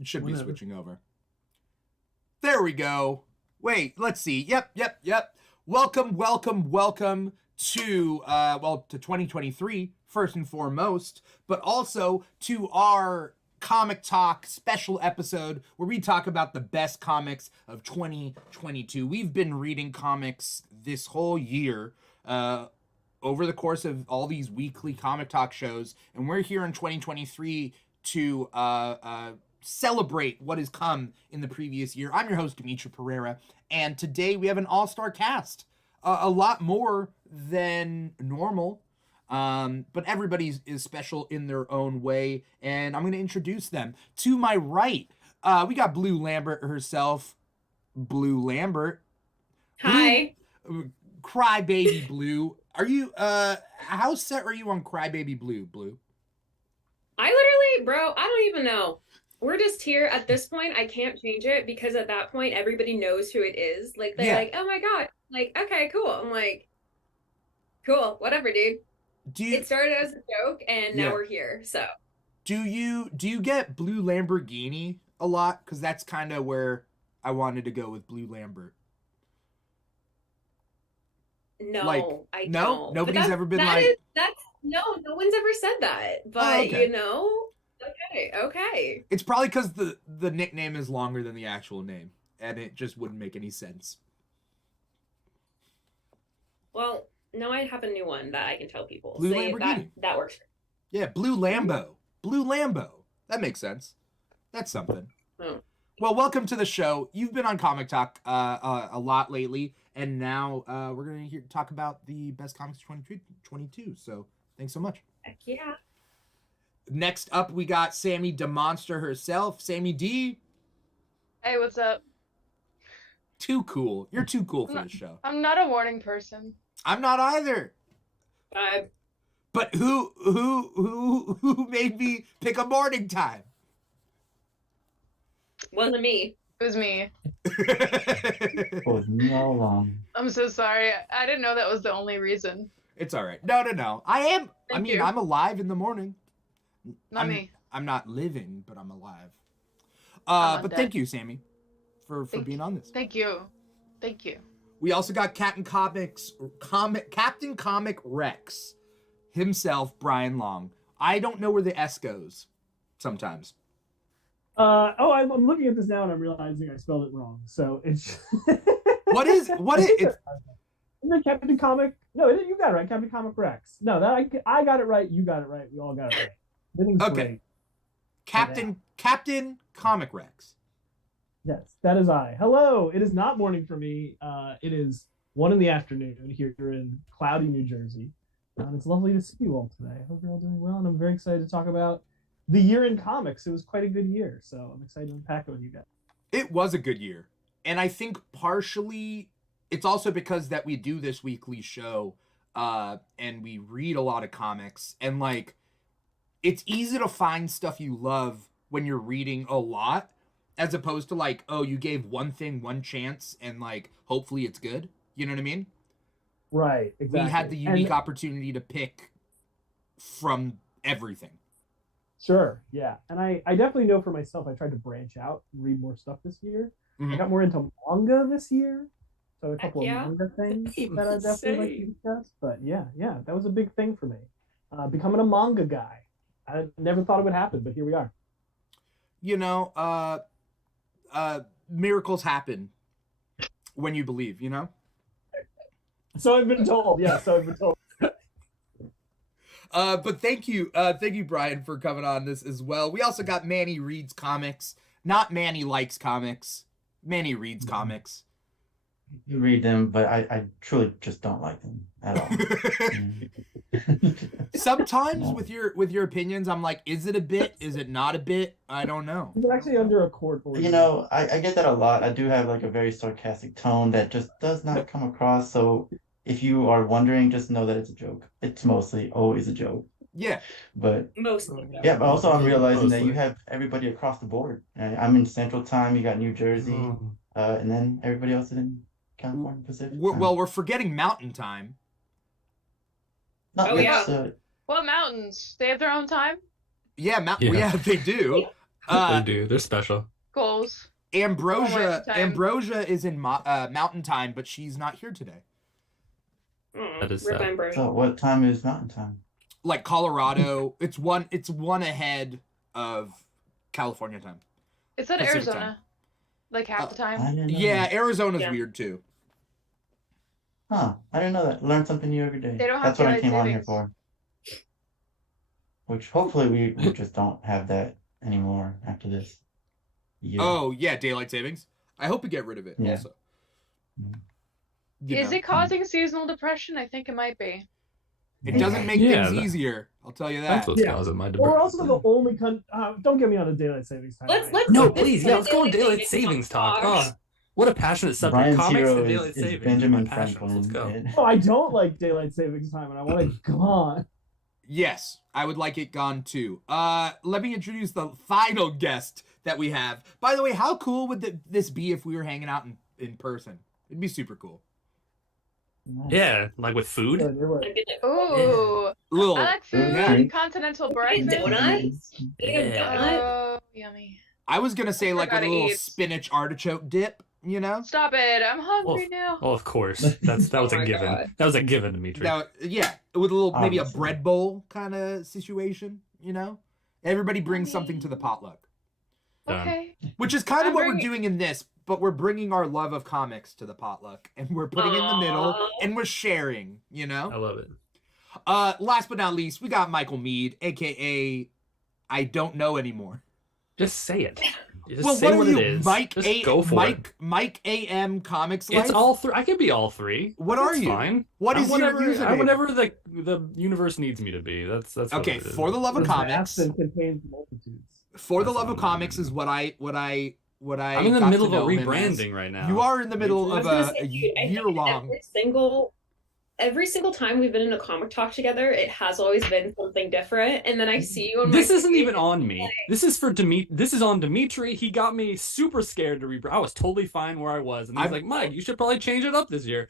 It should be Whatever. switching over. There we go. Wait, let's see. Yep. Welcome to to 2023 first and foremost, but also to our Comic Talk special episode where we talk about the best comics of 2022. We've been reading comics this whole year over the course of all these weekly Comic Talk shows, and we're here in 2023 to celebrate what has come in the previous year. I'm your host, Dimitri Pereira, and today we have an all-star cast. A lot more than normal, but everybody is special in their own way, and I'm going to introduce them. To my right, we got Blue Lambert herself. Blue Lambert. Hi. Crybaby Blue. Are you, how set are you on Crybaby Blue, Blue? I literally, bro, I don't even know. We're just here at this point. I can't change it because at that point, everybody knows who it is. Like, they're like, oh my God. Like, okay, cool. I'm like, cool, whatever, dude. It started as a joke and now we're here, so. Do you get Blue Lamborghini a lot? Because that's kind of where I wanted to go with Blue Lambert. No, like, I no? don't. Nobody's ever been no one's ever said that. But, okay. you know, okay. It's probably because the nickname is longer than the actual name, and it just wouldn't make any sense. Well, no, I have a new one that I can tell people. Blue Say Lamborghini. That works. Yeah, Blue Lambo. Blue Lambo. That makes sense. That's something. Oh. Well, welcome to the show. You've been on Comic Talk a lot lately, and now we're going to talk about the best comics of 2022. So thanks so much. Heck yeah. Next up, we got Sammy DeMonster herself. Sammy D. Hey, what's up? Too cool. You're too cool for this show. I'm not a morning person. I'm not either. But who made me pick a morning time? Wasn't me. It was me. It was me all along. I'm so sorry. I didn't know that was the only reason. It's all right. No. I'm alive in the morning. Not me. I'm not living, but I'm alive. I'm but undead. thank you, Sammy, for being on this. Thank you. We also got Captain Comic Rex himself, Brian Long. I don't know where the S goes sometimes. I'm looking at this now and I'm realizing I spelled it wrong. So it's what is it? Isn't it Captain Comic? No, you got it right. Captain Comic Rex. No, I got it right. You got it right. We all got it right. Okay. Captain Comic Rex. Yes, that is I. Hello. It is not morning for me. It is 1 p.m. here in cloudy New Jersey. And it's lovely to see you all today. I hope you're all doing well, and I'm very excited to talk about the year in comics. It was quite a good year, so I'm excited to unpack it with you guys. It was a good year. And I think partially it's also because that we do this weekly show and we read a lot of comics, and like it's easy to find stuff you love when you're reading a lot, as opposed to like, oh, you gave one thing one chance and like hopefully it's good. You know what I mean? Right, exactly. We had the unique opportunity to pick from everything. Sure, yeah. And I definitely know for myself, I tried to branch out and read more stuff this year. Mm-hmm. I got more into manga this year. So a couple of manga things that I definitely like to discuss. But yeah, that was a big thing for me. Becoming a manga guy. I never thought it would happen, but here we are. You know, miracles happen when you believe, you know? So I've been told, But thank you, Brian, for coming on this as well. We also got Manny Reads Comics. Not Manny likes comics. Manny reads comics. You read them, but I truly just don't like them at all. Sometimes with your opinions, I'm like, is it a bit? Is it not a bit? I don't know. Is it actually under a court order? You know, I get that a lot. I do have like a very sarcastic tone that just does not come across. So if you are wondering, just know that it's a joke. It's mostly always a joke. Yeah. But mostly. Yeah, but also I'm realizing that you have everybody across the board. I'm in Central Time. You got New Jersey, and then everybody else is in California Pacific. We're forgetting Mountain Time. What mountains? They have their own time? Yeah, they do. They do. They're special. Goals. Ambrosia time. Ambrosia is in Mountain Time, but she's not here today. That is Rip sad. Ambrosia. So what time is Mountain Time? Like Colorado, it's one ahead of California time. It's at Pacific Arizona. time. Like half the I time. didn't know Yeah, that. Arizona's Yeah. weird too. Huh. I didn't know that. Learn something new every day. They don't have That's what I daylight came on here savings. for. Which hopefully we just don't have that anymore after this year. Oh yeah, daylight savings. I hope we get rid of it. Yeah. Also, Mhm. You Is know, it causing seasonal depression? I think it might be. It doesn't make Yeah, things that- easier. I'll tell you that. That's what's Yeah. causing my Well, depression. we're also the only don't get me on a daylight savings time. Let's No, this please, is yeah, a let's go on daylight savings savings talk. talk. Oh, what a passionate subject. Brian's Comics hero and is, daylight is savings. Benjamin My passions. Franklin. Let's go. and- Oh, I don't like daylight savings time, and I want it gone. Yes, I would like it gone too. Let me introduce the final guest that we have. By the way, how cool would this be if we were hanging out in person? It'd be super cool. Yeah, like with food. Yeah, you're right. I'm gonna- Ooh. Little, I like food. Yeah. Continental Getting breakfast. donuts. Getting Yeah. donuts. Oh, yummy. I was gonna say like with a Gotta little eat. spinach artichoke dip, you know? Stop it. I'm hungry now. Oh, of course. That was Oh a my given. God. That was a given, Dimitri. Yeah, with a little maybe a Obviously. bread bowl kind of situation, you know? Everybody brings something to the potluck, Done. Okay. which is kind of I'm what we're bringing- doing in this, but we're bringing our love of comics to the potluck and we're putting it in the middle Aw. and we're sharing, you I know? love it. Last but not least, we got Michael Mead, aka I don't know anymore. Just say it. Just Well, say what are what you, it is. Mike? Just go for it. Mike AM Comics It's Life? all three. I can be all three. What are That's you? Fine. What I'm is your whatever, username? I'm whatever the universe needs me to be. That's what Okay, it is. for the love of It's comics. vast and contains multitudes. For the That's love what of I'm comics doing. is what I I'm in the got middle to of a know him as. rebranding right now. You are in the middle I of was gonna a say, dude, I think year long. every single time we've been in a comic talk together, it has always been something different. And then I see you on This my isn't feed, even on me. This is for Dimitri. This is on Dimitri. He got me super scared to rebrand. I was totally fine where I was, and he's I'm- like, "Mike, you should probably change it up this year."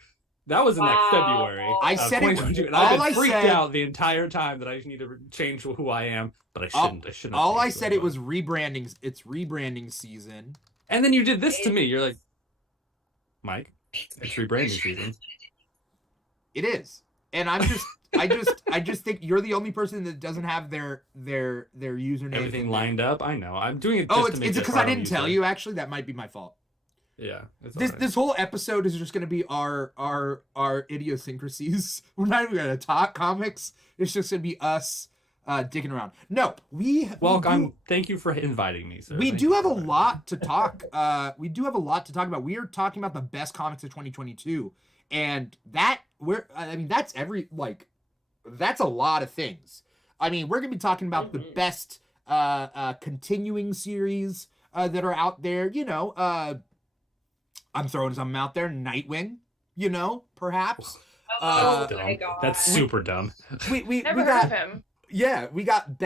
That was in like Wow. February. I of said it- 2022, and all I've I been freaked said- out the entire time that I need to change who I am, but I shouldn't. I shouldn't. have All I changed said so it was much. rebranding. It's rebranding season. And then you did this to me. You're like, Mike, it's rebranding season. It is, and I'm just, I just think you're the only person that doesn't have their username. Everything in there. lined up. I know. I'm doing it. Just Oh, to it's make it because I hard on didn't tell sir. you. Actually, that might be my fault. Yeah. It's This alright. this whole episode is just gonna be our idiosyncrasies. We're not even gonna talk comics. It's just gonna be us dicking around. No, Well, we do, thank you for inviting me, sir. we Thank do you have a for inviting me. lot to talk. We do have a lot to talk about. We are talking about the best comics of 2022, and that's that's a lot of things. I mean, we're gonna be talking about the Mhm. best continuing series that are out there. You know, I'm throwing something out there. Nightwing. You know, perhaps. Oh That's my dumb. God. That's super dumb. We Never heard got of him. we got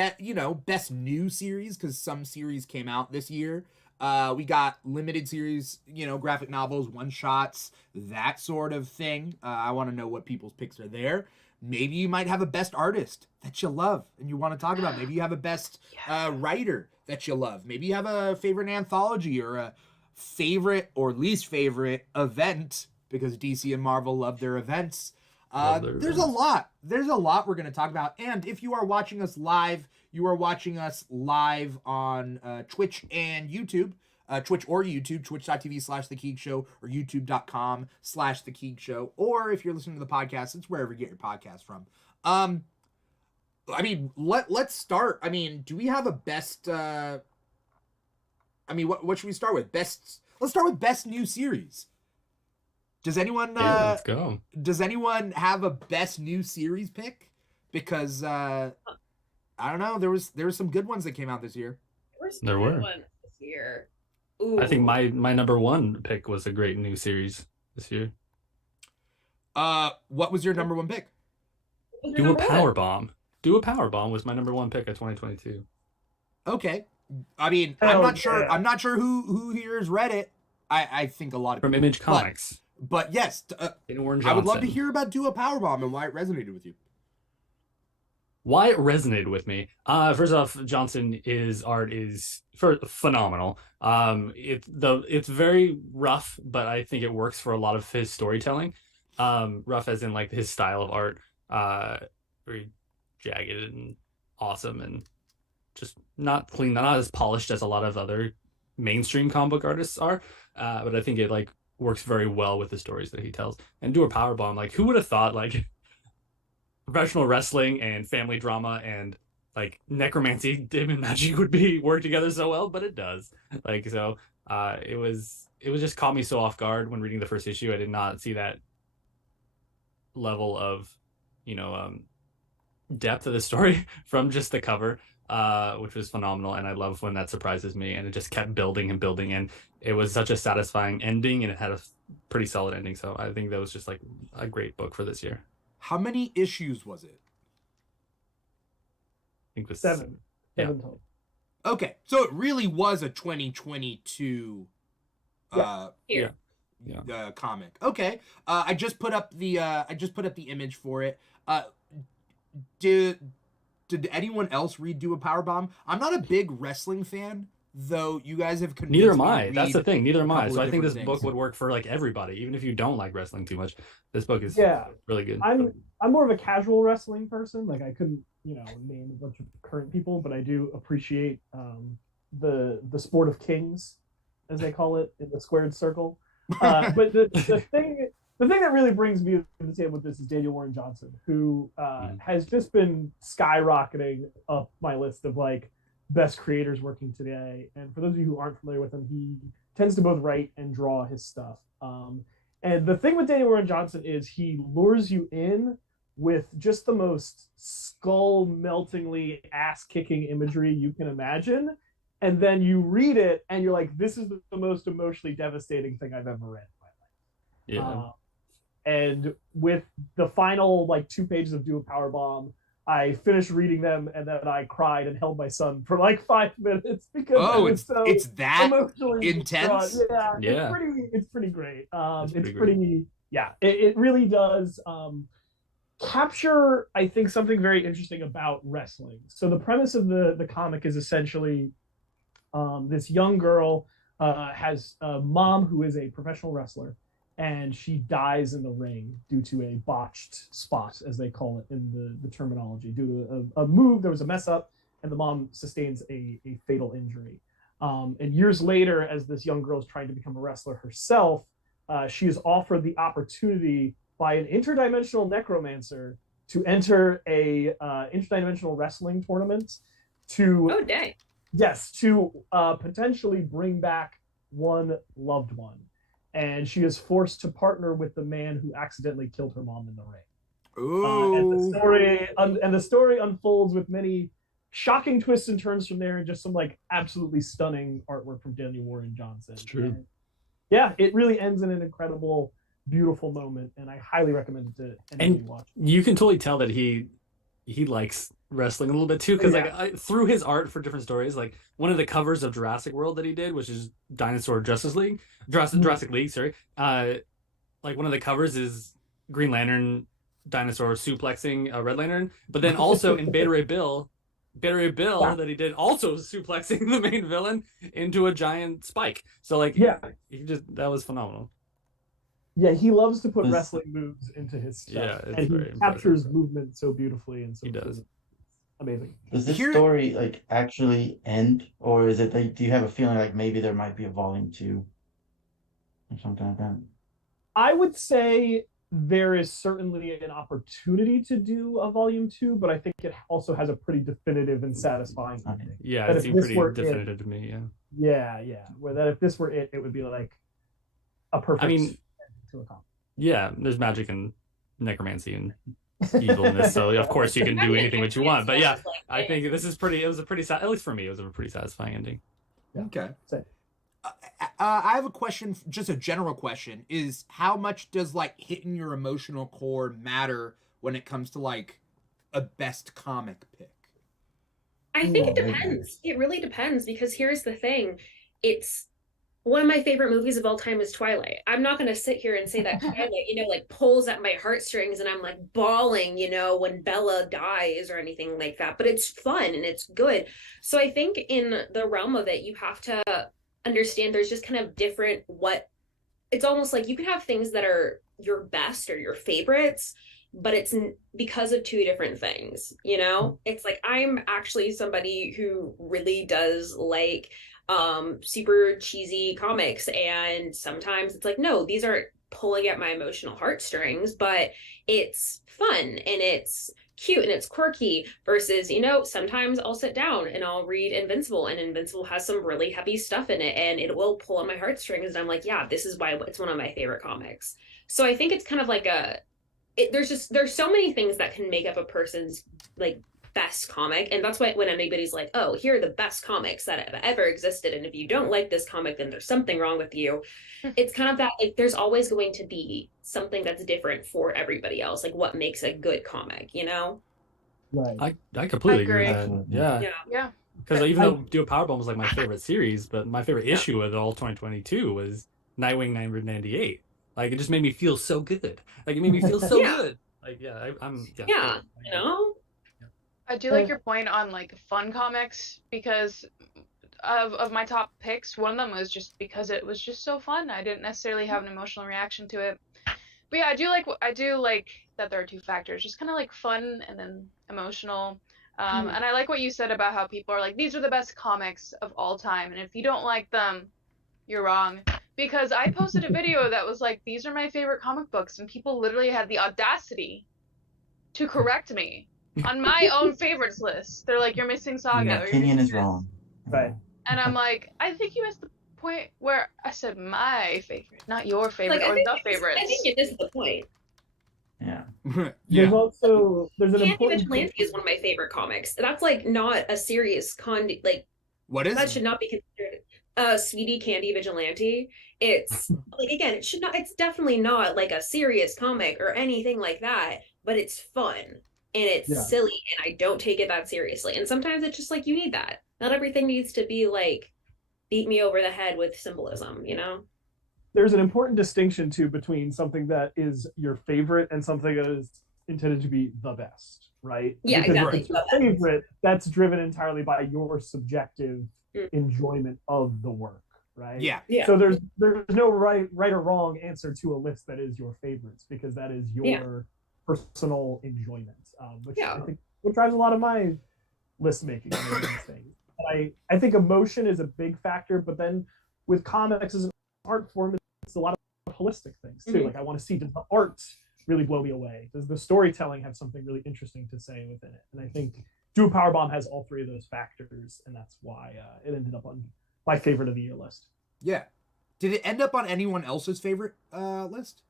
best new series because some series came out this year. We got limited series, graphic novels, one shots, that sort of thing. I want to know what people's picks are there. Maybe you might have a best artist that you love and you want to talk about. Maybe you have a best writer that you love. Maybe you have a favorite anthology or a favorite or least favorite event because DC and Marvel love their events. Love their There's a events. lot. There's a lot we're going to talk about. And if you are watching us live, you are watching us live on Twitch and YouTube. Twitch or YouTube, twitch.tv/The Keeg Show or youtube.com/The Keeg Show. Or if you're listening to the podcast, it's wherever you get your podcast from. I mean, let's start. I mean, do we have a best... I mean, what should we start with? Let's start with best new series. Does anyone Yeah, let's go. does anyone have a best new series pick? Because I don't know, there was some good ones that came out this year. There were. Ones this year. Ooh. I think my number one pick was a great new series this year. What was your number one pick? What was your Do a number one? Power Bomb. Do a Power Bomb was my number one pick of 2022. Okay. I mean, I'm Hell not sure. yeah. I'm not sure who here has read it. I think a lot of From people. Image Comics. But yes, In Warren I would love to Johnson. hear about Do a Powerbomb and why it resonated with you. Why it resonated with me. First off, Johnson's art is phenomenal. It's very rough, but I think it works for a lot of his storytelling. Rough as in like his style of art, very jagged and awesome, and just not clean, not as polished as a lot of other mainstream comic book artists are. But I think it like works very well with the stories that he tells. And do a power bomb, like who would have thought like professional wrestling and family drama and like necromancy, demon magic would be work together so well, but it does. Like so, it was just caught me so off guard when reading the first issue. I did not see that level of, depth of the story from just the cover, which was phenomenal. And I love when that surprises me, and it just kept building and building, and it was such a satisfying ending, and it had a pretty solid ending. So I think that was just like a great book for this year. How many issues was it? I think it was 7. Yeah. 7 total. Okay, so it really was a 2022 Here. comic. Okay, I just put up the image for it. Did anyone else read Do a Powerbomb? I'm not a big wrestling fan, though. You guys have convinced Neither am me to I. That's read the thing. Neither am a I. couple So of I think this different book things. would work for like everybody, even if you don't like wrestling too much. This book is really good. I'm more of a casual wrestling person. Like I couldn't, name a bunch of current people, but I do appreciate the sport of kings, as they call it in the squared circle. But the thing that really brings me to the table with this is Daniel Warren Johnson, who has just been skyrocketing up my list of like best creators working today. And for those of you who aren't familiar with him, he tends to both write and draw his stuff. And the thing with Daniel Warren Johnson is he lures you in with just the most skull-meltingly ass-kicking imagery you can imagine. And then you read it and you're like, this is the most emotionally devastating thing I've ever read in my life. Yeah. And with the final like 2 pages of Do a Powerbomb, I finished reading them and then I cried and held my son for like 5 minutes because it's that emotionally intense. distraught. Yeah. It's pretty great. Pretty It really does capture, I think, something very interesting about wrestling. So the premise of the comic is essentially this young girl has a mom who is a professional wrestler, and she dies in the ring due to a botched spot, as they call it in the terminology, due to a move. There was a mess up, and the mom sustains a fatal injury. And years later, as this young girl is trying to become a wrestler herself, she is offered the opportunity by an interdimensional necromancer to enter a interdimensional wrestling tournament to Oh, dang. to potentially bring back one loved one. And she is forced to partner with the man who accidentally killed her mom in the ring. Ooh. And the story unfolds with many shocking twists and turns from there, and just some like absolutely stunning artwork from Daniel Warren Johnson. It's true. And, yeah, it really ends in an incredible, beautiful moment, and I highly recommend it to anybody watch. You can totally tell that he likes wrestling a little bit too, because through his art for different stories, like one of the covers of Jurassic World that he did, which is Jurassic League, sorry. Like one of the covers is Green Lantern dinosaur suplexing a Red Lantern, but then also in Beta Ray Bill that he did, also suplexing the main villain into a giant spike. So like that was phenomenal. Yeah, he loves to put wrestling moves into his stuff. Yeah, it's and very he captures impressive. movement so beautifully and so He does. amazing. Does this story like actually end, or is it like, do you have a feeling like maybe there might be a volume 2 or something like that? I would say there is certainly an opportunity to do a volume 2, but I think it also has a pretty definitive and satisfying ending. Yeah, That it if seemed this pretty were definitive to me. Yeah. Where that if this were it would be like a perfect ending to a comic. Yeah, there's magic and necromancy and evilness, so of course you can do anything what you want. But yeah, I think this is pretty. It was a pretty, at least for me, it was a pretty satisfying ending. Yeah. Okay. Same. I have a question, just a general question, is how much does like hitting your emotional core matter when it comes to like a best comic pick? I think it depends. It really depends, because here's the thing. It's one of my favorite movies of all time is Twilight. I'm not going to sit here and say that Twilight, like pulls at my heartstrings and I'm like bawling, when Bella dies or anything like that. But it's fun and it's good. So I think in the realm of it, you have to understand there's just kind of different it's almost like you can have things that are your best or your favorites, but it's because of two different things, It's like I'm actually somebody who really does like super cheesy comics, and sometimes it's like, no, these aren't pulling at my emotional heartstrings, but it's fun and it's cute and it's quirky versus, sometimes I'll sit down and I'll read Invincible, and Invincible has some really heavy stuff in it and it will pull on my heartstrings, and I'm like, yeah, this is why it's one of my favorite comics. So I think it's kind of like there's so many things that can make up a person's like best comic, and that's why when anybody's like, oh, here are the best comics that have ever existed, and if you don't like this comic, then there's something wrong with you. It's kind of that, like, there's always going to be something that's different for everybody else, like what makes a good comic, Right. I completely agree with agree. that. Yeah. Because even though Duo Powerbomb was like my favorite series, but my favorite issue of all 2022 was Nightwing 998. Like, it just made me feel so good. Like, it made me feel so good. Like, I'm I do like your point on like fun comics, because of my top picks, one of them was just because it was just so fun. I didn't necessarily have an emotional reaction to it. But yeah, I do like that there are two factors, just kind of like fun and then emotional. And I like what you said about how people are like, these are the best comics of all time, and if you don't like them, you're wrong. Because I posted a video that was like, these are my favorite comic books, and people literally had the audacity to correct me on my own favorites list. They're like, you're missing Saga. Your opinion is wrong. Right. And I'm like, I think you missed the point where I said my favorite, not your favorite, Like, or the favorites. I think it is the point. Yeah. There's an Candy important Vigilante is one of my favorite comics. That's like not a serious like What is that it? should not be considered Sweetie Candy Vigilante. It's like, again, it's definitely not like a serious comic or anything like that, but it's fun and it's silly, and I don't take it that seriously. And sometimes it's just like, you need that. Not everything needs to be like beat me over the head with symbolism, There's an important distinction too between something that is your favorite and something that is intended to be the best, right? Yeah, because exactly. if it's your favorite, that's driven entirely by your subjective enjoyment of the work, right? Yeah. So there's no right or wrong answer to a list that is your favorites, because that is your personal enjoyment, which I think what drives a lot of my list making and these things. And I think emotion is a big factor, but then with comics as an art form, it's a lot of holistic things too. Like, I want to see, does the art really blow me away? Does the storytelling have something really interesting to say within it? And I think Duo Powerbomb has all three of those factors, and that's why it ended up on my favorite of the year list. Yeah. Did it end up on anyone else's favorite list?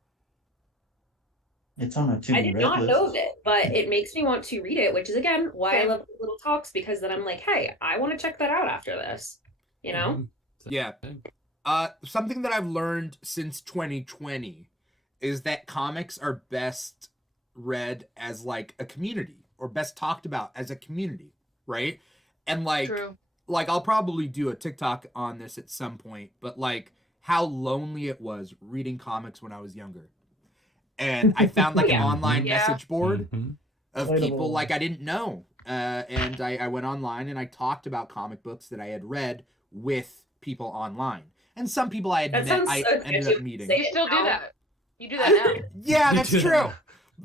It's on a to I be did read not list. know of it, but it makes me want to read it, which is again why I love little talks, because then I'm like, hey, I want to check that out after this. Yeah. Something that I've learned since 2020 is that comics are best read as like a community, or best talked about as a community, right? And like, True. like I'll probably do a TikTok on this at some point, but like how lonely it was reading comics when I was younger. And I found like an online message board of people like I didn't know. And I went online and I talked about comic books that I had read with people online. And some people I had ended up meeting. You still do that. You do that now. Yeah, that's true.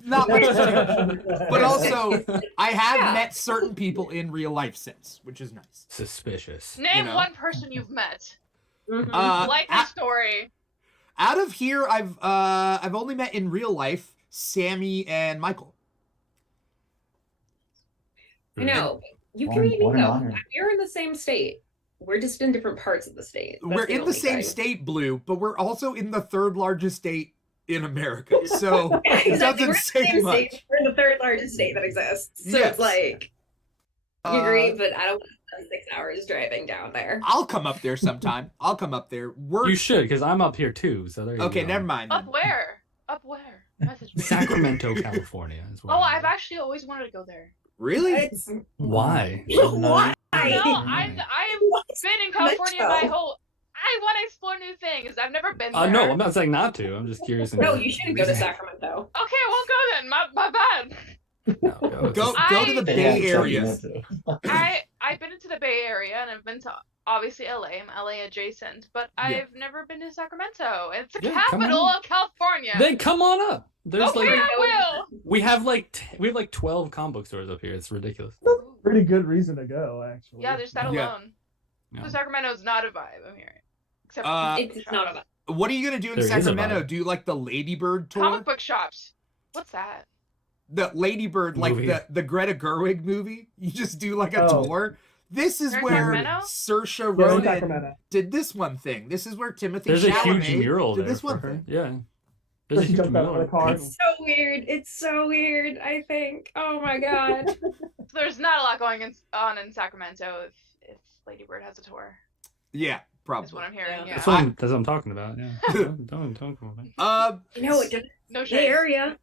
Not much time. But also, I have met certain people in real life since, which is nice. Suspicious. Name one person you've met. Mm-hmm. Like the story. Out of here, I've only met in real life Sammy and Michael. I know. You can meet me though. We're in the same state. We're just in different parts of the state. We're in the same state, Blue, but we're also in the third largest state in America. So it doesn't say much. We're in the third largest state that exists. So it's like, you agree, but I don't want to spend 6 hours driving down there. I'll come up there sometime. I'll come up there. You should, because I'm up here too. So there you go. Never mind. Up where? Up where? Message me. Sacramento, California. Is where I've actually always wanted to go there. Really? Why? Why? No, I've been in California my whole I want to explore new things. I've never been there. No, I'm not saying not to. I'm just curious. No, you shouldn't go to Sacramento. Okay, I won't go then. My bad. No, Go to the They Bay have Area. Sacramento. I've been into the Bay Area and I've been to obviously LA. I'm LA adjacent, but I've never been to Sacramento. It's the Yeah, come capital on. of California. Then come on up. There's Okay, like I will. we have like 12 comic book stores up here. It's ridiculous. Pretty good reason to go, actually. Yeah, there's that Yeah. alone. Yeah. So Sacramento's not a vibe, I'm hearing. Except Uh, for It's not about. What are you gonna do in There is a Sacramento? vibe. Do like the Ladybird tour? comic book shops. What's that? The Ladybird, like Movie. the Greta Gerwig movie. You just do like a Oh. tour. This is They're in where Sacramento? Saoirse Yeah, in Ronan Sacramento. did this one thing. This is where Timothy There's a Chalamet huge mural did there this for one her. thing. Yeah. So There's a she huge jumped out of mural. the car. It's so weird. It's so weird. I think. Oh my god. So there's not a lot going on in Sacramento if Lady Bird has a tour. Yeah, Is probably. what I'm hearing. Yeah. That's what I'm talking about. Yeah. Don't come on. No, it didn't. No Bay shade. Area.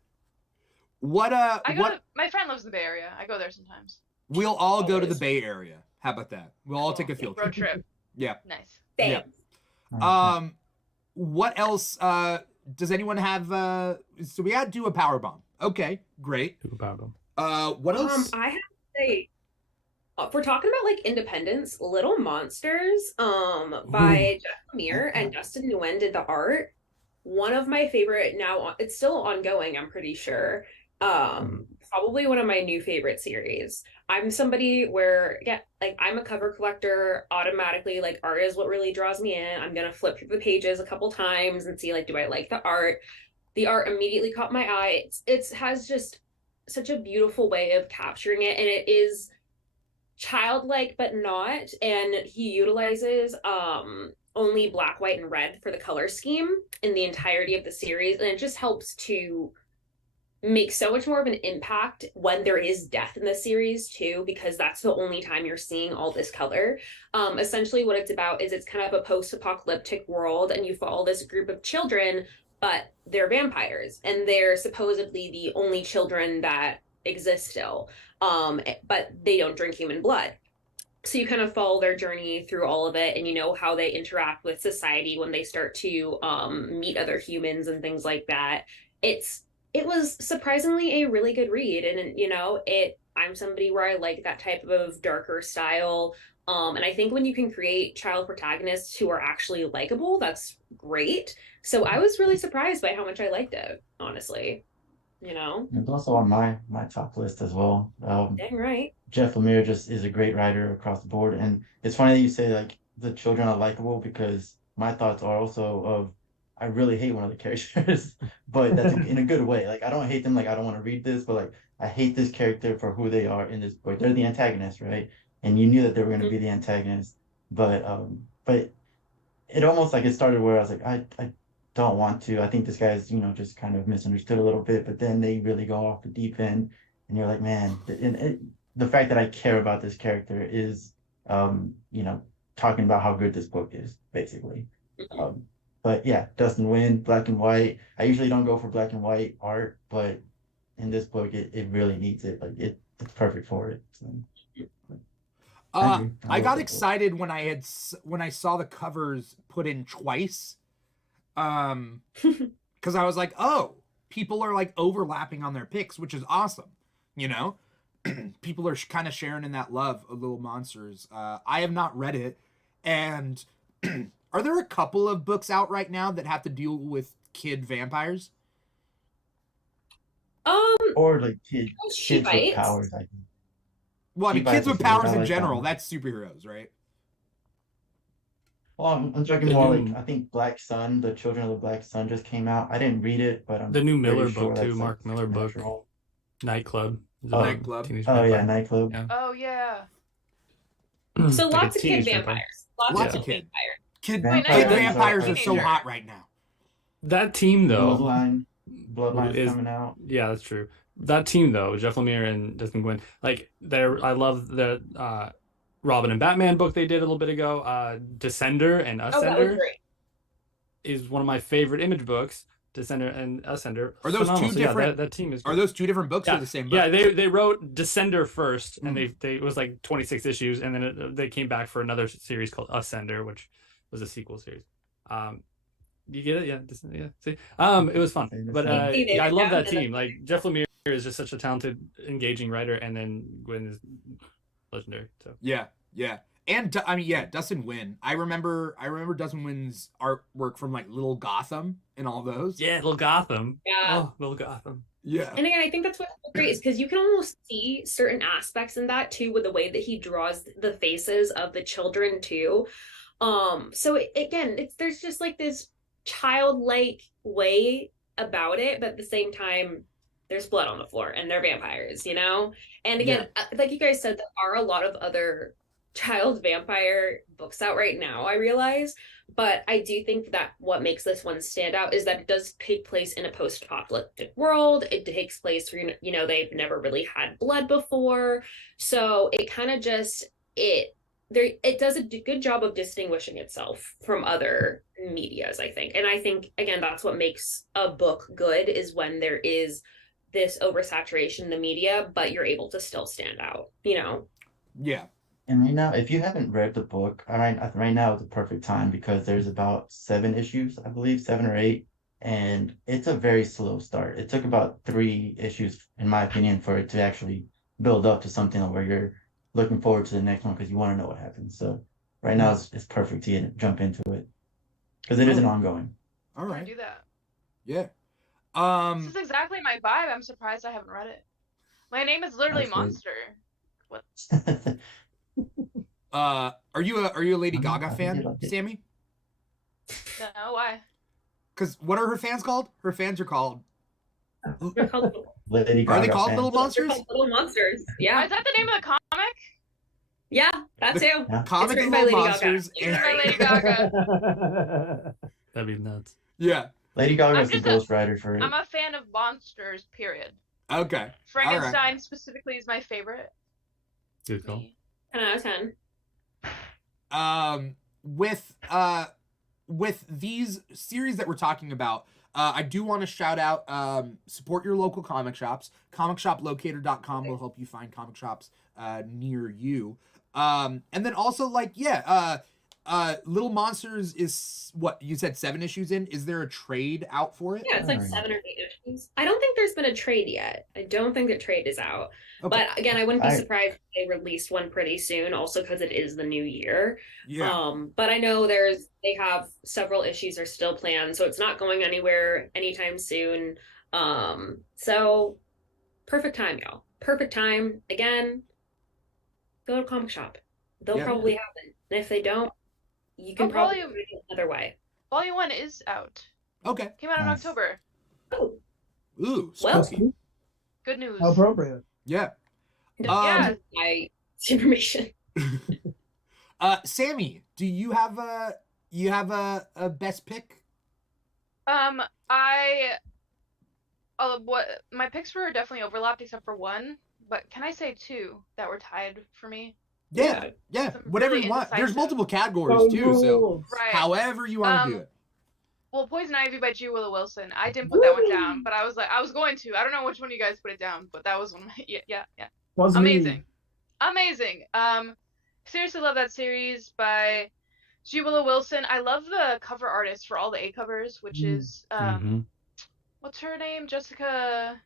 What My friend lives in the Bay Area. I go there sometimes. we'll all go to the Always. Bay Area. How about that? We'll all take a field Road trip. trip. Yeah. Nice. Yeah. Thanks. What else? Does anyone have? So we had to do a power bomb. Okay, great. Super power bomb. What else? I have to say, if we're talking about like independence, Little Monsters, by Jeff Lemire and Dustin Nguyen did the art. One of my favorite now. It's still ongoing. I'm pretty sure. Probably one of my new favorite series. I'm somebody where, yeah, like I'm a cover collector automatically. Like art is what really draws me in. I'm gonna flip through the pages a couple times and see like, do I like the art? The art immediately caught my eye. It has just such a beautiful way of capturing it, and it is childlike but not. And he utilizes only black, white, and red for the color scheme in the entirety of the series, and it just helps to make so much more of an impact when there is death in the series too, because that's the only time you're seeing all this color. Essentially what it's about is it's kind of a post-apocalyptic world, and you follow this group of children, but they're vampires, and they're supposedly the only children that exist still, but they don't drink human blood. So you kind of follow their journey through all of it, and you know how they interact with society when they start to meet other humans and things like that. It was surprisingly a really good read, and you know, I'm somebody where I like that type of darker style. And I think when you can create child protagonists who are actually likable, that's great. So I was really surprised by how much I liked it, honestly. You know? It's also on my top list as well. Dang right. Jeff Lemire just is a great writer across the board, and it's funny that you say like the children are likable, because my thoughts are also of I really hate one of the characters, but that's in a good way. Like I don't hate them, like I don't want to read this, but like I hate this character for who they are in this book. They're the antagonist, right? And you knew that they were going to be the antagonist, but it almost like it started where I was like I don't want to. I think this guy's just kind of misunderstood a little bit, but then they really go off the deep end, and you're like, man, the fact that I care about this character is talking about how good this book is, basically. But yeah, Dustin Nguyen, black and white. I usually don't go for black and white art, but in this book, it really needs it. Like it's perfect for it. So, I love got the book. excited when I saw the covers put in twice, because I was like, oh, people are like overlapping on their picks, which is awesome. You know, people are kind of sharing in that love of Little Monsters. I have not read it, and are there a couple of books out right now that have to deal with kid vampires? Or like She kids with Bites. powers, I think. Well, I mean, She kids Bites with is good. powers I in like that general, one. that's superheroes, right? Well, I'm talking The more new- like I think Black Sun, The Children of the Black Sun just came out. I didn't read it, but I'm The new pretty Miller sure book that's, too, like, Mark Miller book, supernatural. Nightclub. It's Oh. about Nightclub. teenage Oh yeah, vampire. Nightclub. Yeah. Oh yeah. So Like a lots of kid teenage vampire. vampires. Lots of of kid. vampires. Kid Vampires vampires are are so teenager. hot right now. That team though, Bloodline's is- coming out. yeah, that's true. That team though, Jeff Lemire and Dustin Nguyen, like I love the Robin and Batman book they did a little bit ago. Descender and Oh, that was Ascender great. is one of my favorite Image books. Descender and Ascender. Are those Phenomenal. two So, yeah, different- that team is Are great. those two different books Yeah, or the same book? Yeah, they wrote Descender first, and Mm. they it was like 26 issues, and then they came back for another series called Ascender, which was a sequel series. You get it? Yeah, yeah. See, it was fun, but yeah, I love that team. Like Jeff Lemire is just such a talented, engaging writer, and then Gwen is legendary. So yeah. And I mean, yeah, Dustin Nguyen. I remember Dustin Nguyen's artwork from like Little Gotham and all those. yeah, Little Gotham. Yeah. Oh, Little Gotham. Yeah. And again, I think that's what's so great is because you can almost see certain aspects in that too, with the way that he draws the faces of the children too. So there's just like this childlike way about it, but at the same time, there's blood on the floor and they're vampires, you know? And again, like you guys said, there are a lot of other child vampire books out right now, I realize, but I do think that what makes this one stand out is that it does take place in a post-apocalyptic world. It takes place where, you know, they've never really had blood before, so it kind of just it does a good job of distinguishing itself from other medias, I think. And I think again that's what makes a book good, is when there is this oversaturation in the media but you're able to still stand out, you know. Yeah. And right now, if you haven't read the book, right now is the perfect time because there's about 7 issues, I believe, 7 or 8, and it's a very slow start. It took about 3 issues, in my opinion, for it to actually build up to something where you're looking forward to the next one because you want to know what happens. So right now it's perfect to jump into it because it is an ongoing. All right. Do that. Yeah. This is exactly my vibe. I'm surprised I haven't read it. My name is literally That's great. Monster. What? Are you a Lady I Gaga think fan, you like it. Sammy? No, why? Because what are her fans called? Her fans are called. They're called, Lady Are they Gaga called fans. Little they're Monsters? called Little Monsters. Is Yeah. that the name of the comic? Yeah, that too. Yeah. Comic It's of written by Little Lady Monsters. Gaga. and- By Lady Gaga. That'd be nuts. Yeah. Lady Gaga I'm is the just a- ghostwriter for it. I'm a fan of monsters, period. Okay. Frankenstein specifically is my favorite. Good call. Me. 10 out of 10. With these series that we're talking about, I do want to shout out support your local comic shops. Comicshoplocator.com will help you find comic shops near you. And then also Little Monsters is what you said, 7 issues in. Is there a trade out for it? Yeah, it's like 7 or 8 issues. I don't think there's been a trade yet. I don't think the trade is out. Okay. But again, I wouldn't be I- surprised if they released one pretty soon, also because it is the new year. Yeah. But I know they have several issues are still planned, so it's not going anywhere anytime soon. So perfect time, y'all. Perfect time. Again, go to a comic shop. They'll Yeah. probably have it. And if they don't, you can Oh, probably volume. find it another way. Volume 1 is out. Okay. Came out in Nice. October. Oh, Ooh. Well- Spooky. Good news. How appropriate. Yeah. Yeah. my information. Sammy, do you have a best pick? What my picks were definitely overlapped except for one, but can I say 2 that were tied for me? Yeah. Some Whatever really you want. There's indecisive. multiple categories too, so Right. however you want to do it. Well, Poison Ivy by G. Willow Wilson. I didn't put that one down, but I was going to. I don't know which one you guys put it down, but that was one of my yeah. Wasn't me. Amazing. Seriously love that series by G. Willow Wilson. I love the cover artist for all the A covers, which is Mhm. what's her name? Jessica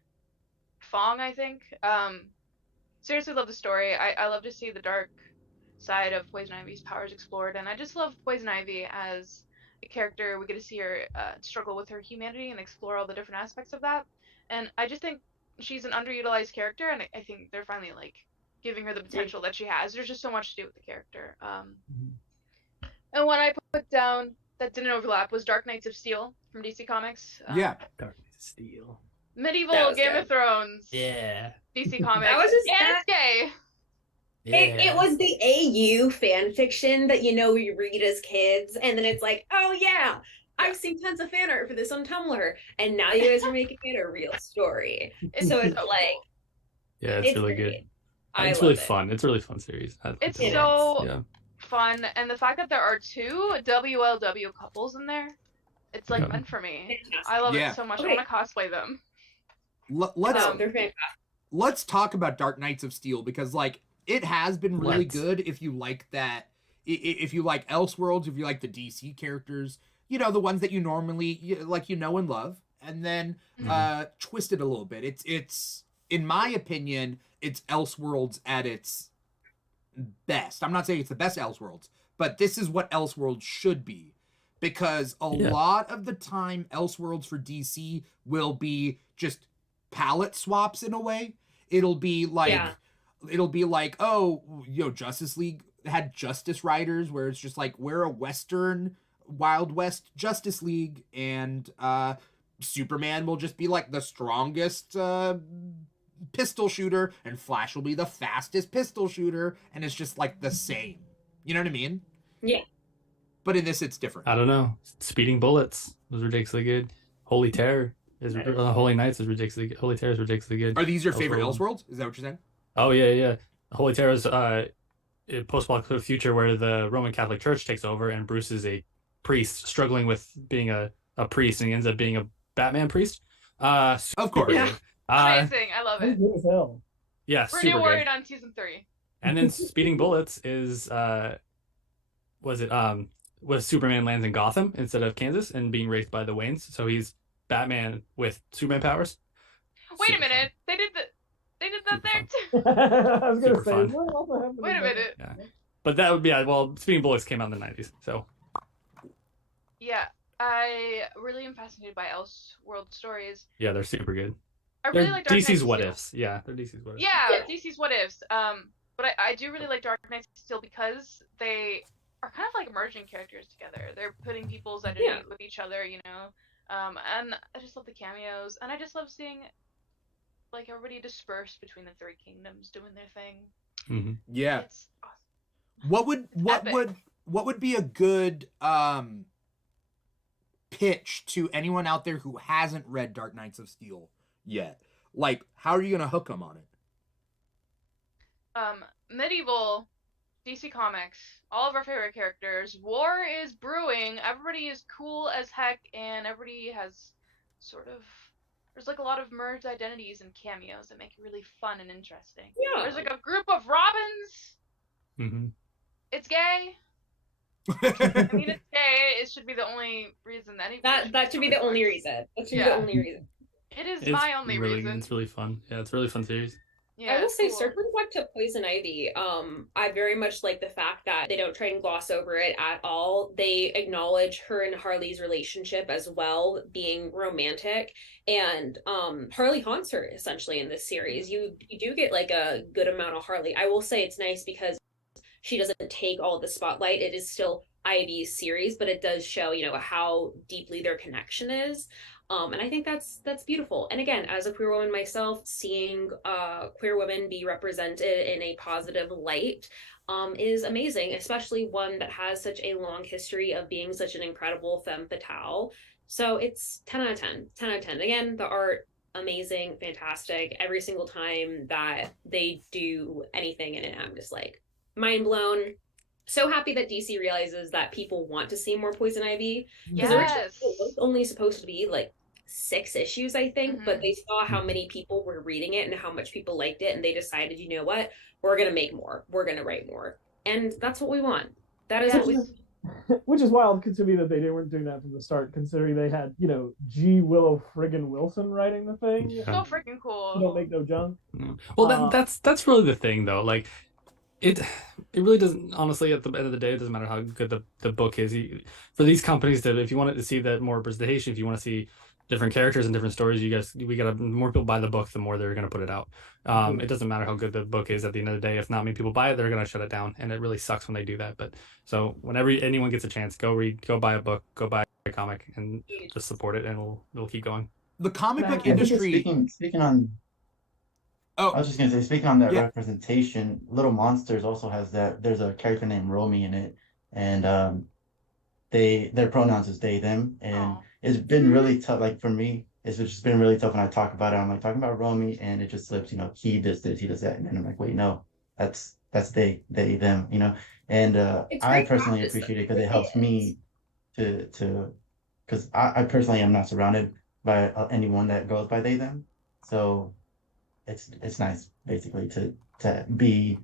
Fong, I think. Seriously love the story. I love to see the dark side of Poison Ivy's powers explored, and I just love Poison Ivy as a character. We get to see her struggle with her humanity and explore all the different aspects of that. And I just think she's an underutilized character, and I think they're finally like giving her the potential that she has. There's just so much to do with the character. And one I put down that didn't overlap was Dark Knights of Steel from DC Comics. Yeah. Darkness Steel. Medieval That was Game good. of Thrones. Yeah. DC Comics. That was just and it's gay. It was the AU fan fiction that we read as kids, and then it's like, oh yeah, I've seen tons of fan art for this on Tumblr, and now you guys are making it a real story. So it's so like, Yeah, it's really great. good. I It's love really it. fun. It's a really fun series. It's It so yeah. fun, and the fact that there are 2 WLW couples in there, it's like Yeah. meant for me. Fantastic. I love Yeah. it so much. Okay. I want to cosplay them. Let's Oh, they're fantastic. let's talk about Dark Knights of Steel because like it has been really Let's. good if you like if you like Elseworlds, if you like the DC characters, you know, the ones that you normally like, you know and love, and then twist it a little bit. It's in my opinion, it's Elseworlds at its best. I'm not saying it's the best Elseworlds, but this is what Elseworlds should be. Because a lot of the time, Elseworlds for DC will be just palette swaps in a way. It'll be like, oh, you know, Justice League had Justice Riders, where it's just like, we're a Western Wild West Justice League, and Superman will just be like the strongest pistol shooter, and Flash will be the fastest pistol shooter, and it's just like the same. You know what I mean? Yeah. But in this, it's different. I don't know. Speeding Bullets was ridiculously good. Holy Terror Holy Knights is ridiculously good. Holy Terror is ridiculously good. Are these your favorite Elseworlds? Is that what you're saying? Oh yeah. Holy Terror is a post-apocalyptic future where the Roman Catholic Church takes over, and Bruce is a priest struggling with being a priest, and he ends up being a Batman priest. Of course. Yeah. Amazing. I love it. Good as hell. Yeah, We're super new good. worried on season 3. And then Speeding Bullets is was Superman lands in Gotham instead of Kansas and being raised by the Waynes, so he's Batman with Superman powers. Wait a Super minute. They did that there Super too. I was gonna Super say, fun. what also happened Wait a in minute. Yeah. But that would be Speeding Bullets came out in the 90s, so Yeah, I really am fascinated by Elseworld stories. yeah, they're super good. I really They're like Dark DC's Knight what Steel. ifs. Yeah, they're DC's what ifs. Yeah, DC's what ifs. But I do really like Dark Knight Steel because they are kind of like merging characters together. They're putting people's identities with each other, you know. And I just love the cameos, and I just love seeing like everybody dispersed between the 3 kingdoms doing their thing. Mm-hmm. Yeah. It's awesome. What would be a good pitch to anyone out there who hasn't read Dark Knights of Steel yet? Like, how are you gonna hook them on it? Medieval DC Comics, all of our favorite characters. War is brewing. Everybody is cool as heck, and everybody has there's like a lot of merged identities and cameos that make it really fun and interesting. Yeah. There's like a group of Robins. Mm-hmm. It's gay. I mean, it's gay. It should be the only reason That should be the only reason. That should be the only reason. It is my only reason. It's really fun. Yeah, it's a really fun series. Yeah, I will it's say, cool. circling back to Poison Ivy, I very much like the fact that they don't try and gloss over it at all. They acknowledge her and Harley's relationship as well, being romantic, and Harley haunts her essentially in this series. You do get like a good amount of Harley. I will say it's nice because she doesn't take all the spotlight. It is still Ivy's series, but it does show, you know, how deeply their connection is. And I think that's beautiful. And again, as a queer woman myself, seeing queer women be represented in a positive light is amazing, especially one that has such a long history of being such an incredible femme fatale. So it's 10 out of 10. 10 out of 10. Again, the art, amazing, fantastic. Every single time that they do anything in it, I'm just like mind blown. So happy that DC realizes that people want to see more Poison Ivy. Because originally it was only supposed to be like 6 issues, I think, but they saw how many people were reading it and how much people liked it, and they decided, you know what, we're gonna make more, we're gonna write more, and that's what we want. That is what we. Which is wild to me that they weren't doing that from the start, considering they had, you know, G. Willow friggin' Wilson writing the thing. Yeah. So freaking cool. You don't make no junk. Well, that's really the thing, though. Like, it really doesn't. Honestly, at the end of the day, it doesn't matter how good the book is. For these companies, that if you wanted to see that more representation, if you want to see different characters and different stories, we gotta more people buy the book, the more they're gonna put it out. It doesn't matter how good the book is at the end of the day. If not many people buy it, they're gonna shut it down, and it really sucks when they do that. But so whenever anyone gets a chance, go buy a book, go buy a comic, and just support it, and it'll keep going. The comic book Yeah, industry. Speaking on, Oh, I was just gonna say, speaking on that Yeah. representation, Little Monsters also has that. There's a character named Romy in it, and their pronouns is they them, and Aw. it's been really tough. Like for me, it's just been really tough when I talk about it. I'm like talking about Romy, and it just slips. You know, he does this, he does that, and then I'm like, wait, no, that's they them. You know, and It's I great personally practice, appreciate it because though. it helps me to because I personally am not surrounded by anyone that goes by they them, so it's nice basically to be,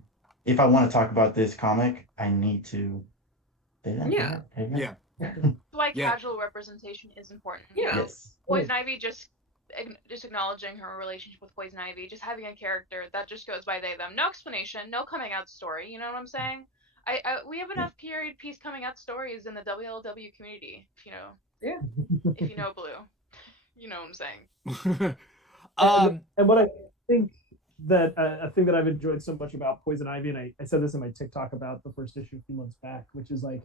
if I want to talk about this comic, I need to Yeah. Yeah. That's why Yeah. casual representation is important. You Yeah. know, Yes. Poison Ivy just acknowledging her relationship with Poison Ivy, just having a character that just goes by they them. No explanation, no coming out story. You know what I'm saying? We have enough period piece coming out stories in the WLW community. If you know Blue, you know what I'm saying. And what I think that a thing that I've enjoyed so much about Poison Ivy, and I said this in my TikTok about the first issue a few months back, which is like,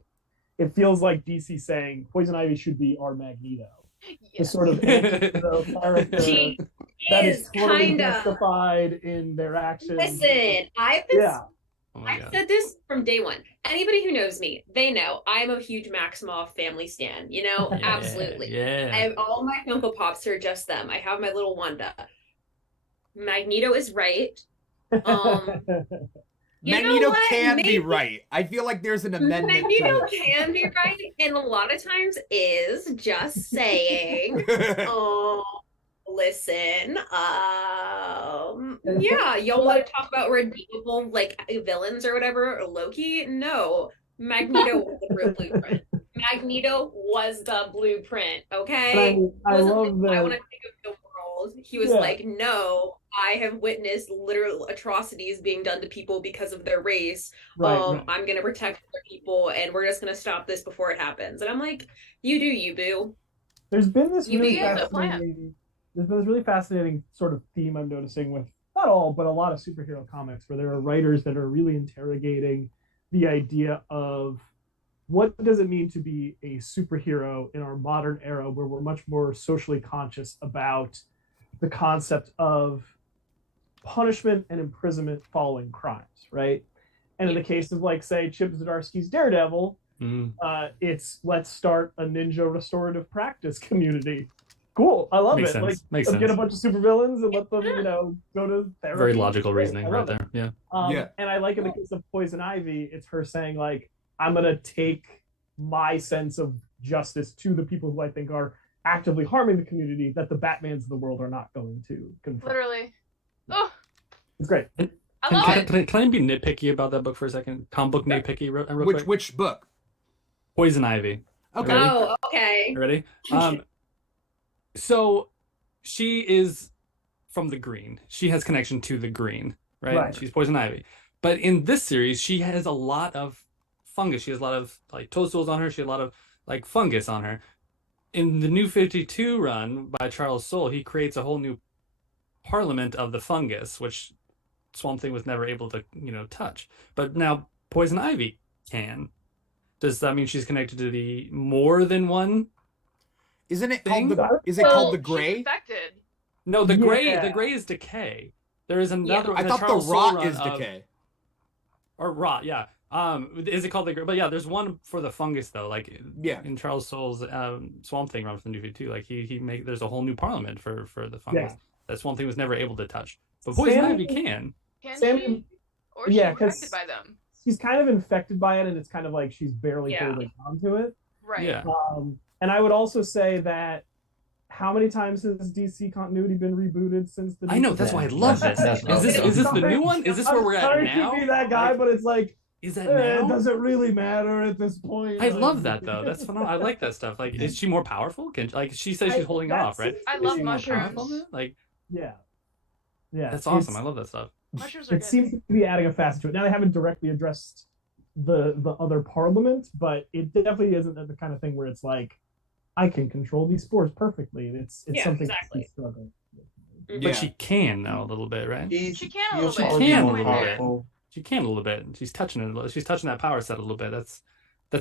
it feels like DC saying Poison Ivy should be our Magneto. The Yes. sort of anti-hero character She that is is totally kind of. justified in their actions. Listen, I've been. Yeah. Oh my I've God. said this from day one. Anybody who knows me, they know I'm a huge Maximoff family stan. You know, Yeah, absolutely. Yeah. I have all my Funko Pops are just them. I have my little Wanda. Magneto is right. You know Magneto what? can be Maybe- right. I feel like there's an amendment Magneto to can be right, and a lot of times is just saying, "Oh, listen, yeah, y'all want to talk about redeemable like villains or whatever? Loki? No, Magneto was the real blueprint. Magneto was the blueprint. Okay, And I Wasn't love like, I that. want to think of the world. He was Yeah. like, no, I have witnessed literal atrocities being done to people because of their race. Right. I'm gonna protect other people, and we're just gonna stop this before it happens. And I'm like, you do you, boo. There's been this You really do have a plan. fascinating. There's been this really fascinating sort of theme I'm noticing with not all, but a lot of superhero comics, where there are writers that are really interrogating the idea of what does it mean to be a superhero in our modern era, where we're much more socially conscious about the concept of punishment and imprisonment following crimes, right? And in the case of, like, say, Chip Zdarsky's Daredevil, Mm. it's let's start a ninja restorative practice community. Cool, I love Makes it. sense. Like, Makes let's get a sense. bunch of supervillains and let them, go to therapy. Very logical Great, reasoning I right love it. there. Yeah. Yeah. And I like in the case of Poison Ivy, it's her saying, like, I'm gonna take my sense of justice to the people who I think are actively harming the community that the Batmans of the world are not going to confront. Literally. Oh, It's great. I love it. Can I be nitpicky about that book for a second? Comic book nitpicky real quick? which book? Poison Ivy. Okay. Ready? Oh, okay. You ready? So she is from the green. She has connection to the green, right? Right. She's Poison Ivy. But in this series, she has a lot of fungus. She has a lot of like toadstools on her. She has a lot of like fungus on her. In the New 52 run by Charles Soule, he creates a whole new parliament of the fungus, which Swamp Thing was never able to, touch. But now Poison Ivy can. Does that mean she's connected to the more than one? Isn't it Thing? called the? Is it Well, called the She's Gray? infected. No, the Yeah. gray is decay. There is another. I thought the Charles Soule rot run is of- decay. or rot, yeah. Is it called the gray? But yeah, there's one for the fungus though. Like Yeah. in Charles Soule's Swamp Thing run from New 52, like there's a whole new parliament for the fungus Yeah. that Swamp Thing was never able to touch. But Poison Sam- Ivy can. Can Sam- she? Or is yeah, she 'cause- infected by them? She's kind of infected by it, and it's kind of like she's barely Yeah. holding on to it. Right. Yeah. And I would also say that how many times has DC continuity been rebooted since the? I know, that's why I love this. That's Is this the new one? Is this where we're at Sorry now? to be that guy, Like, but it's like, is that it now? doesn't really matter at this point. I Like- love that though. That's phenomenal. I like that stuff. Like, is she more powerful? She says she's holding That off, right? seems I to love be More mushrooms. powerful than that? Like, Yeah, yeah, that's awesome. It's- I love that stuff. Mushrooms are It good. seems to be adding a facet to it. Now they haven't directly addressed the other parliament, but it definitely isn't the kind of thing where it's like, I can control these spores perfectly, and it's Yeah, something exactly. she's struggling with. Mhm. But Yeah. she can though a little bit, right? She can a She little bit. also She can a more little bit. powerful. She can a little bit. She's touching it. A little. She's touching that power set a little bit. That's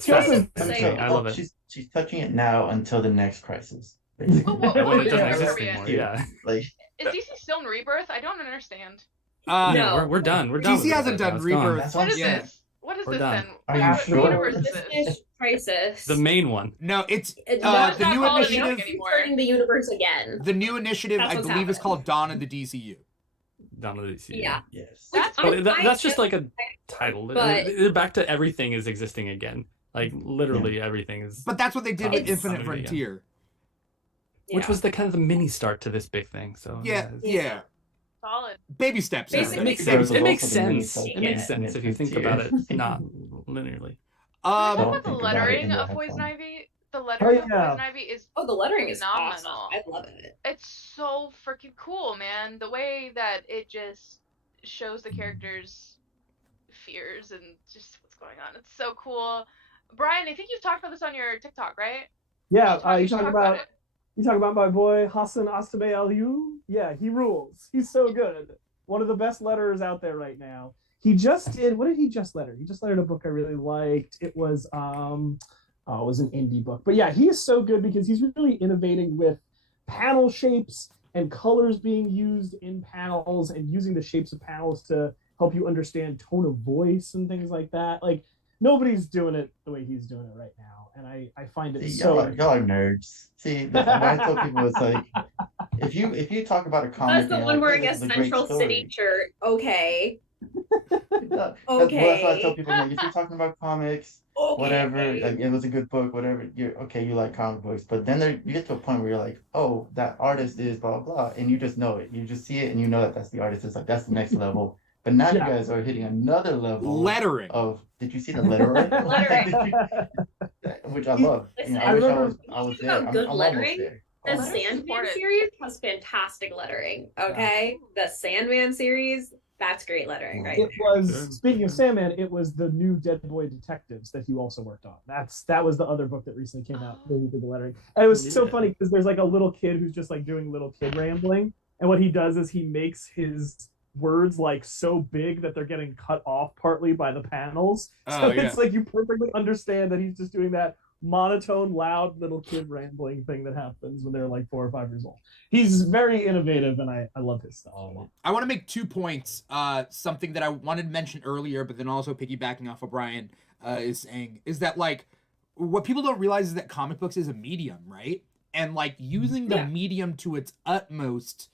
She also- fascinating. Say- I love it. She's touching it now until the next crisis. Basically. Whoa, Yeah, when it yeah, doesn't yeah, exist yeah. anymore. Yeah. Like Is DC still in Rebirth? I don't understand. No. Yeah, we're done. We're done. DC with hasn't it now. done It's gone. Rebirth. That's What what is Yeah. this? What is We're this done. then? Are you What sure? universe is This this? is Crisis. The main one. No, it's It's the not new called initiative. anything anymore. starting the universe again. The new initiative, That's I what's believe, is happening. called Dawn of the DCU. Down to the DC. Yeah. yes. That's But I- that's I- just like a title. But- They're back to everything is existing again. Like literally everything is. But that's what they did with It's- Infinite Something again. Frontier. Which Yeah. was the kind of the mini start to this big thing. So Yeah, it's- yeah. solid. Baby steps. Basically- everybody. It makes There was sense. It makes also the mini sense. cycle It makes in sense if you think Frontier. about it, not linearly. Talk Don't about the think about it lettering and you'll of have Poison fun. Ivy. The lettering of yeah. Poison Ivy is Oh, the lettering is awesome. phenomenal. I love it. It's so freaking cool, man. The way that it just shows the characters' fears and just what's going on. It's so cool. Brian, I think you've talked about this on your TikTok, right? Yeah, You you should talk talk about it. you talk about my boy Hassan Astabe Aliou. Yeah, he rules. He's so good. One of the best letterers out there right now. He just did. What did he just letter? He just lettered a book I really liked. It was it was an indie book. But yeah, he is so good because he's really innovating with panel shapes and colors being used in panels and using the shapes of panels to help you understand tone of voice and things like that. Like nobody's doing it the way he's doing it right now. And I find it See, so y'all are nerds. See, what I tell people is like, if you talk about a comic, That's the and one like, wearing hey, a this is a great Central story. City shirt. Okay. That's what I tell Okay. people. Like, if you're talking about comics, whatever, Okay. like, it was a good book, whatever. You're okay. You like comic books, but then you get to a point where you're like, oh, that artist is blah blah blah, and you just know it. You just see it, and you know that that's the artist. It's like that's the next level. But now you Yeah. guys are hitting another level Lettering. of. Did you see the lettering? Lettering. Which I love. You know, Listen, I wish remember- I was Talking there. about good I'm almost lettering, there. The Letter's Sandman important. series has fantastic lettering. Okay, the Sandman series, that's great lettering, right? It was Sure. speaking of Sandman, it was the new Dead Boy Detectives that he also worked on. That was the other book that recently came out where he did the lettering. And it was so Yeah. funny because there's like a little kid who's just like doing little kid rambling, and what he does is he makes his words like so big that they're getting cut off partly by the panels. So Oh, yeah. it's like you perfectly understand that he's just doing that monotone, loud little kid rambling thing that happens when they're like 4 or 5 years old. He's very innovative, and I love his stuff. I want to make 2 points. Something that I wanted to mention earlier, but then also piggybacking off of Brian is saying, is that like what people don't realize is that comic books is a medium, right? And like using the Yeah. medium to its utmost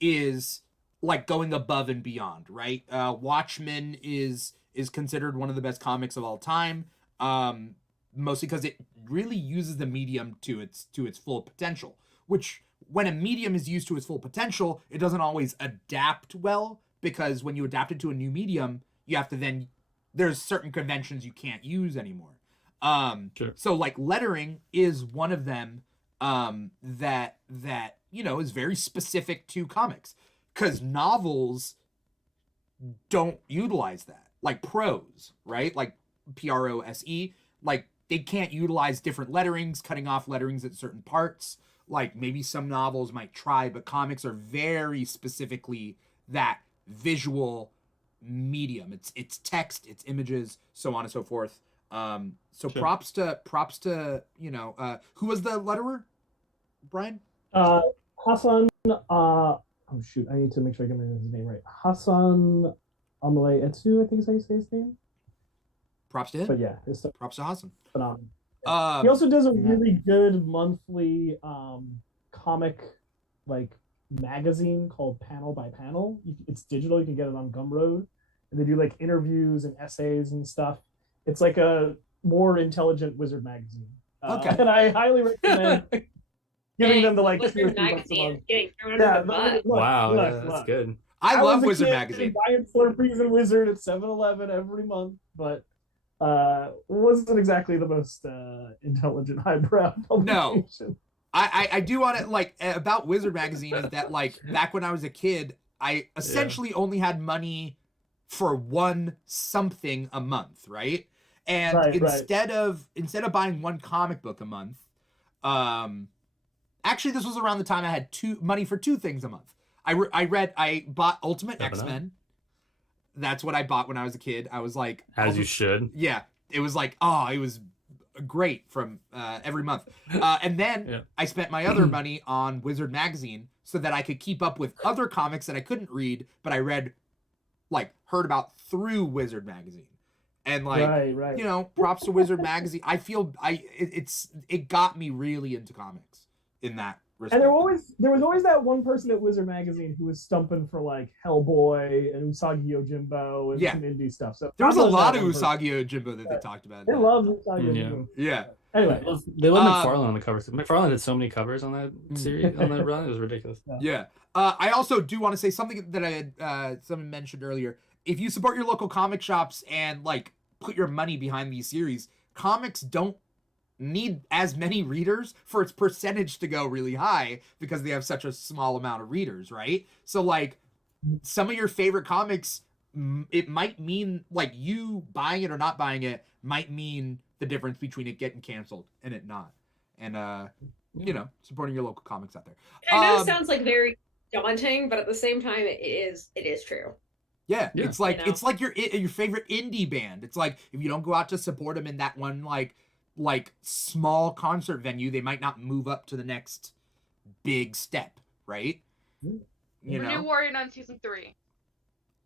is like going above and beyond, right? Watchmen is considered one of the best comics of all time, mostly because it really uses the medium to its full potential. Which, when a medium is used to its full potential, it doesn't always adapt well, because when you adapt it to a new medium, you have to then there's certain conventions you can't use anymore. Sure. So like lettering is one of them that you know is very specific to comics, because novels don't utilize that, like prose, right? Like prose, like they can't utilize different letterings, cutting off letterings at certain parts. Like maybe some novels might try, but comics are very specifically that visual medium. It's text, it's images, so on and so forth. So Sure. props to you know, who was the letterer, Brian? Hassan, oh shoot, I need to make sure I get his name right. Hassan Amalei Etsu, I think is how you say his name. Props to him. But yeah, it's stuff Props to Hassan. phenomenal. He also does a really good monthly comic like magazine called Panel by Panel. It's digital, you can get it on Gumroad. And they do like interviews and essays and stuff. It's like a more intelligent wizard magazine. Okay. And I highly recommend giving them the like Wizard 2 or 3 bucks a magazine month. getting thrown under Yeah, the bus. Wow, look, yeah, that's look. good. I love was a Wizard kid Magazine. Buying Slurpees and Wizard at 7-Eleven every month, but wasn't exactly the most intelligent highbrow publication. I do want to like about Wizard Magazine is that like back when I was a kid, I essentially only had money for one something a month, right? And Right. instead of buying one comic book a month, actually this was around the time I had money for 2 things a month. I bought Ultimate Never know. X-Men. That's what I bought when I was a kid. I was like, As you should. yeah, it was like, oh, it was great from every month. And then Yeah. I spent my other money on Wizard Magazine so that I could keep up with other comics that I couldn't read, but I heard about through Wizard Magazine. And like, Right. you know, props to Wizard Magazine. I feel it got me really into comics in that respect. And there was always that one person at Wizard Magazine who was stumping for like Hellboy and Usagi Yojimbo and Yeah. some indie stuff. So There was a God bless lot that of one person. Usagi Yojimbo that they talked about. They love Usagi Yeah. Yojimbo. Yeah. Anyway, They love Uh, McFarlane on the covers. McFarlane did so many covers on that series, on that run. It was ridiculous. Yeah. I also do want to say something that I had someone mentioned earlier. If you support your local comic shops and like put your money behind these series, comics don't need as many readers for its percentage to go really high because they have such a small amount of readers, right? So like some of your favorite comics, it might mean like you buying it or not buying it might mean the difference between it getting canceled and it not. And you know, supporting your local comics out there. I know it sounds like very daunting, but at the same time, it is true. Yeah, it's like you know? it's like your favorite indie band. It's like if you don't go out to support them in that one like small concert venue, they might not move up to the next big step, right? You Renew know, Warrior Nun season 3.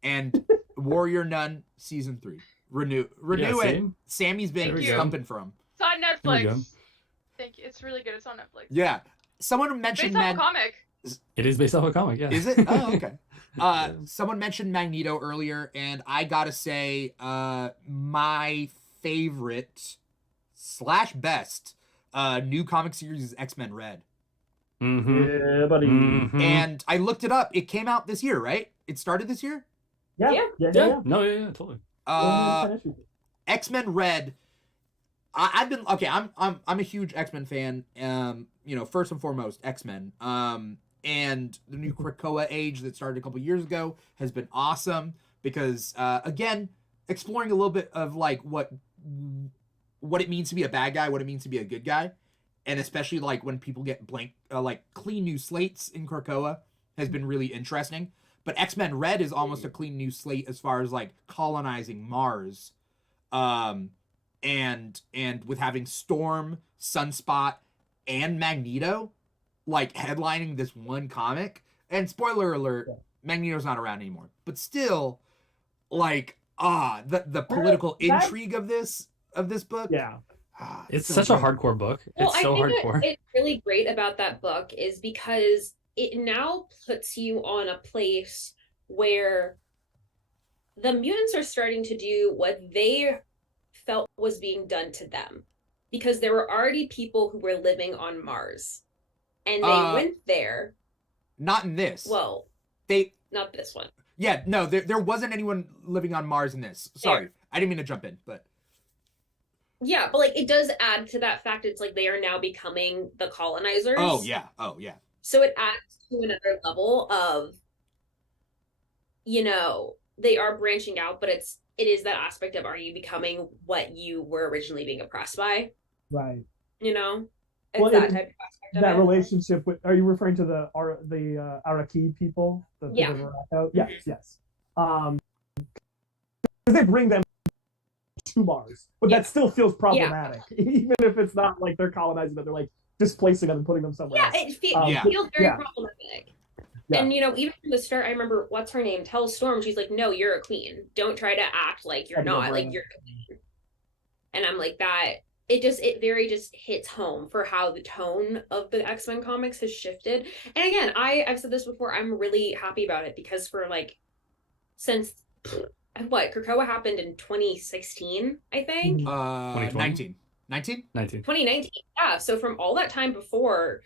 and Warrior Nun season 3. Renew Yeah, it. same. Sammy's been There we go. stumping from. It's on There we go. Netflix. Thank you. It's really good. It's on Netflix. Yeah, someone mentioned Based off a comic. It is based off a comic, yeah. Is it? Oh, okay. Someone mentioned Magneto earlier, and I gotta say, my favorite / best new comic series is X-Men Red. Mm-hmm. Yeah, buddy. Mhm. And I looked it up. It came out this year, right? It started this year? Yeah. Yeah. No, yeah, totally. X-Men Red. I've been okay. I'm a huge X-Men fan. You know, first and foremost, X-Men. And the new Krakoa age that started a couple years ago has been awesome because again, exploring a little bit of like what it means to be a bad guy, what it means to be a good guy, and especially like when people get like clean new slates in Krakoa has been really interesting. But X-Men Red is almost a clean new slate as far as like colonizing Mars. And with having Storm, Sunspot, and Magneto like headlining this one comic, and spoiler alert, Magneto's not around anymore. But still, like the political intrigue of this book. Yeah. It's so such a good. hardcore book. Well, It's so I think hardcore. it's really great about that book is because it now puts you on a place where the mutants are starting to do what they felt was being done to them, because there were already people who were living on Mars, and they went there. Not in this. Well, they not this one. Yeah, no, there wasn't anyone living on Mars in this. Sorry, I didn't mean to jump in, but Yeah, but like it does add to that fact. It's like they are now becoming the colonizers. oh yeah. So it adds to another level of, you know, they are branching out, but it is that aspect of, are you becoming what you were originally being oppressed by? Right. You know, it's Well, that type of aspect of That it. relationship with, are you referring to the Araki people? The Yeah. people of Arako? Yes. 'Cause they bring them to Mars, but Yeah. that still feels problematic, even if it's not like they're colonizing them, they're like displacing them and putting them somewhere Yeah, else. it feels very yeah. problematic. Yeah. And you know, even from the start, I remember what's her name tells Storm, she's like, "No, you're a queen. Don't try to act like you're I know, not. Like right. you're a queen." And I'm like that. It very just hits home for how the tone of the X-Men comics has shifted. And again, I've said this before. I'm really happy about it because for like since what Krakoa happened in 2016, I think. 2020? 19. 2019. Yeah. So from all that time before,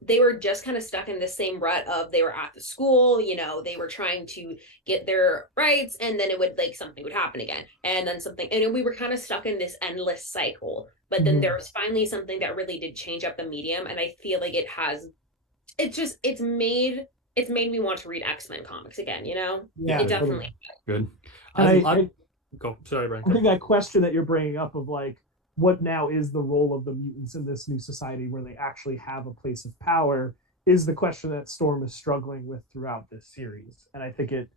they were just kind of stuck in the same rut of they were at the school, you know, they were trying to get their rights, and then it would like something would happen again, and then something, and we were kind of stuck in this endless cycle. But then there was finally something that really did change up the medium, and I feel like it's made me want to read X-Men comics again, you know? Yeah, It definitely. Good. And Go. Sorry, Brian. I think that question that you're bringing up of like, what now is the role of the mutants in this new society where they actually have a place of power is the question that Storm is struggling with throughout this series. And I think it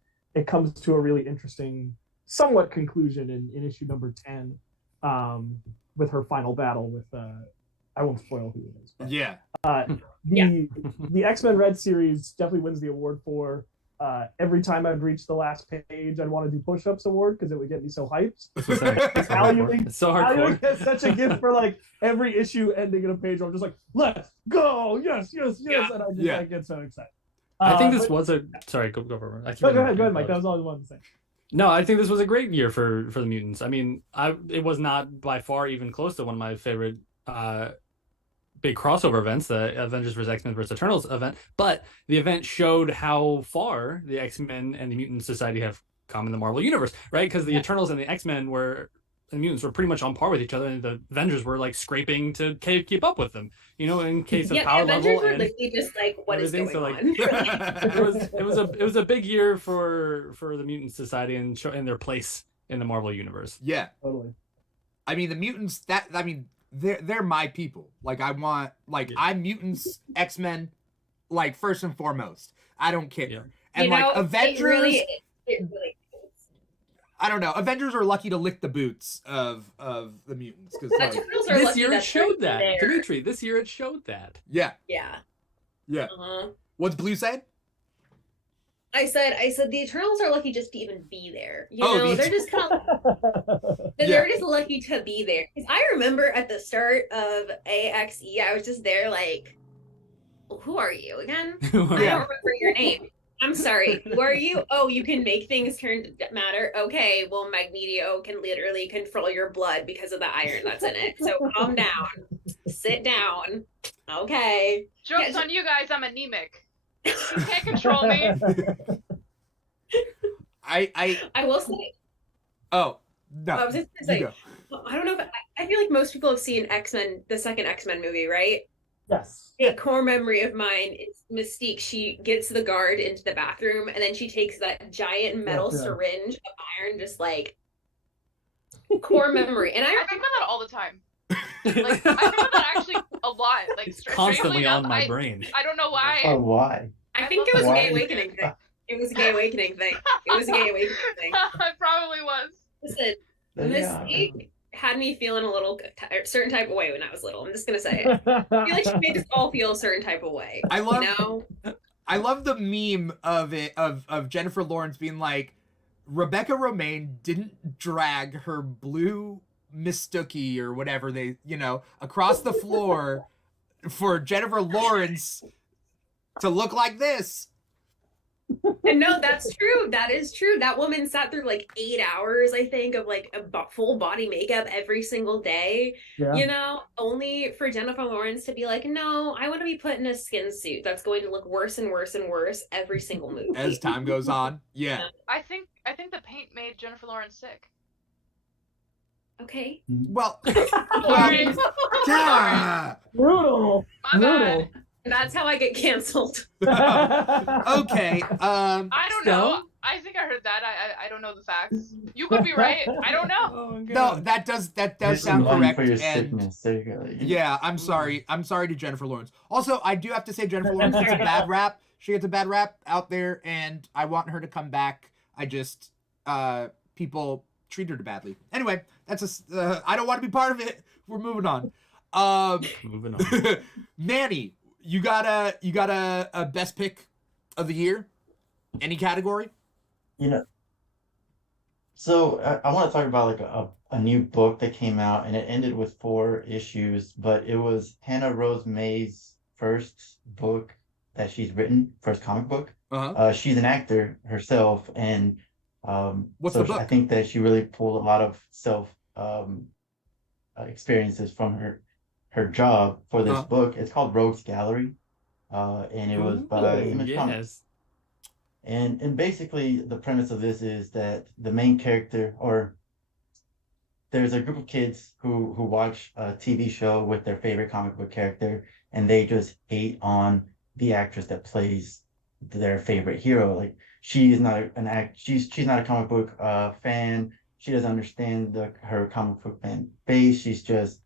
comes to a really interesting, somewhat conclusion in issue number 10 with her final battle with, I won't spoil who it is. But, Yeah. the X-Men Red series definitely wins the award for every time I'd reach the last page, I'd want to do push-ups award because it would get me so hyped. It's so hardcore. It's so I hardcore. get such a gift for like every issue ending in a page where I'm just like, let's go, yes, and I get so excited. I think this but- was a sorry. Go for it. No, go ahead, Mike. That was all I wanted to say. No, I think this was a great year for the mutants. I mean, it was not by far even close to one of my favorite big crossover events, the Avengers vs. X-Men vs. Eternals event, but the event showed how far the X-Men and the Mutant Society have come in the Marvel Universe, right? Because the Eternals and the X-Men were mutants were pretty much on par with each other, and the Avengers were like scraping to keep up with them. In case of Yeah, power the Avengers level were and literally just like, what is everything. going So like, on? it was a big year for the Mutant Society and their place in the Marvel universe. Yeah. Totally. I mean, the mutants, they're my people. Like, I'm mutants, X-Men, like, first and foremost. I don't care. Yeah. And Avengers, it really is. I don't know. Avengers are lucky to lick the boots of the mutants. Because Eternals are This lucky year it that showed they're that, there. Dimitri. This year it showed that. yeah. Yeah. Yeah. What's Blue saying? I said the Eternals are lucky just to even be there. They're just kind of Yeah. they're just lucky to be there. 'Cause I remember at the start of AXE, I was just there like, who are you again? I don't remember your name. I'm sorry. Who are you? Oh, you can make things turn to matter. Okay, well, Magneto can literally control your blood because of the iron that's in it. So calm down, sit down. Okay. Joke's on you guys, I'm anemic. You can't control me. I will say. Oh no. I was just gonna say. You I don't know if I feel like most people have seen X-Men, the second X-Men movie, right? Yes. A core memory of mine is Mystique. She gets the guard into the bathroom, and then she takes that giant metal syringe of iron, just like core memory. And I think about that all the time. Like, I think about that actually a lot. Like, It's constantly on my enough, brain. I don't know why. Oh, why? I think it was a Why? gay awakening thing. It was a gay awakening thing. It was a gay awakening thing. It probably was. Listen, Yeah. Mystique had me feeling a little certain type of way when I was little. I'm just gonna say it. I feel like she made us all feel a certain type of way. I love you know? I love the meme of it of Jennifer Lawrence being like, Rebecca Romaine didn't drag her blue Mistucky or whatever they, across the floor for Jennifer Lawrence to look like this. And no, that's true. That is true. That woman sat through like 8 hours, I think, of like a full body makeup every single day. Yeah. Only for Jennifer Lawrence to be like, no, I want to be put in a skin suit that's going to look worse and worse and worse every single movie. As time goes on. Yeah. I think the paint made Jennifer Lawrence sick. Okay. Well, Sorry. yeah. Brutal. My bad. That's how I get canceled. Okay. I don't know. I think I heard that. I don't know the facts. You could be right. I don't know. Oh, No, that does Here's sound some money correct. for your And sickness. There you go. yeah, I'm sorry. I'm sorry to Jennifer Lawrence. Also, I do have to say Jennifer Lawrence gets a bad rap. She gets a bad rap out there, and I want her to come back. I just people treat her badly. Anyway, that's I don't want to be part of it. We're moving on. Moving on. Manny, you got a best pick of the year? Any category? So I want to talk about like a new book that came out, and it ended with 4 issues, but it was Hannah Rose May's first book that she's written, first comic book. Uh-huh. She's an actor herself, and What's so the book? I think that she really pulled a lot of self experiences from her job for this Uh-huh. book. It's called Rogues Gallery, and it was by Image Comics. Yes. And basically the premise of this is that the main character, or there's a group of kids who watch a TV show with their favorite comic book character, and they just hate on the actress that plays their favorite hero. Like, she is not she's not a comic book fan. She doesn't understand her comic book fan base. She's just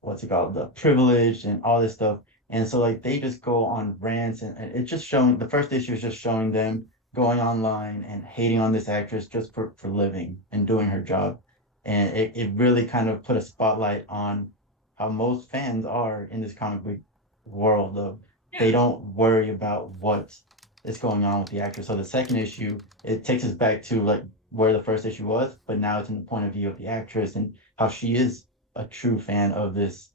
what's it called, the privileged and all this stuff. And so like they just go on rants, and it's just showing, the first issue is just showing them going online and hating on this actress just for living and doing her job. And it really kind of put a spotlight on how most fans are in this comic book world of they don't worry about what is going on with the actress. So the second issue, it takes us back to like where the first issue was, but now it's in the point of view of the actress and how she is a true fan of this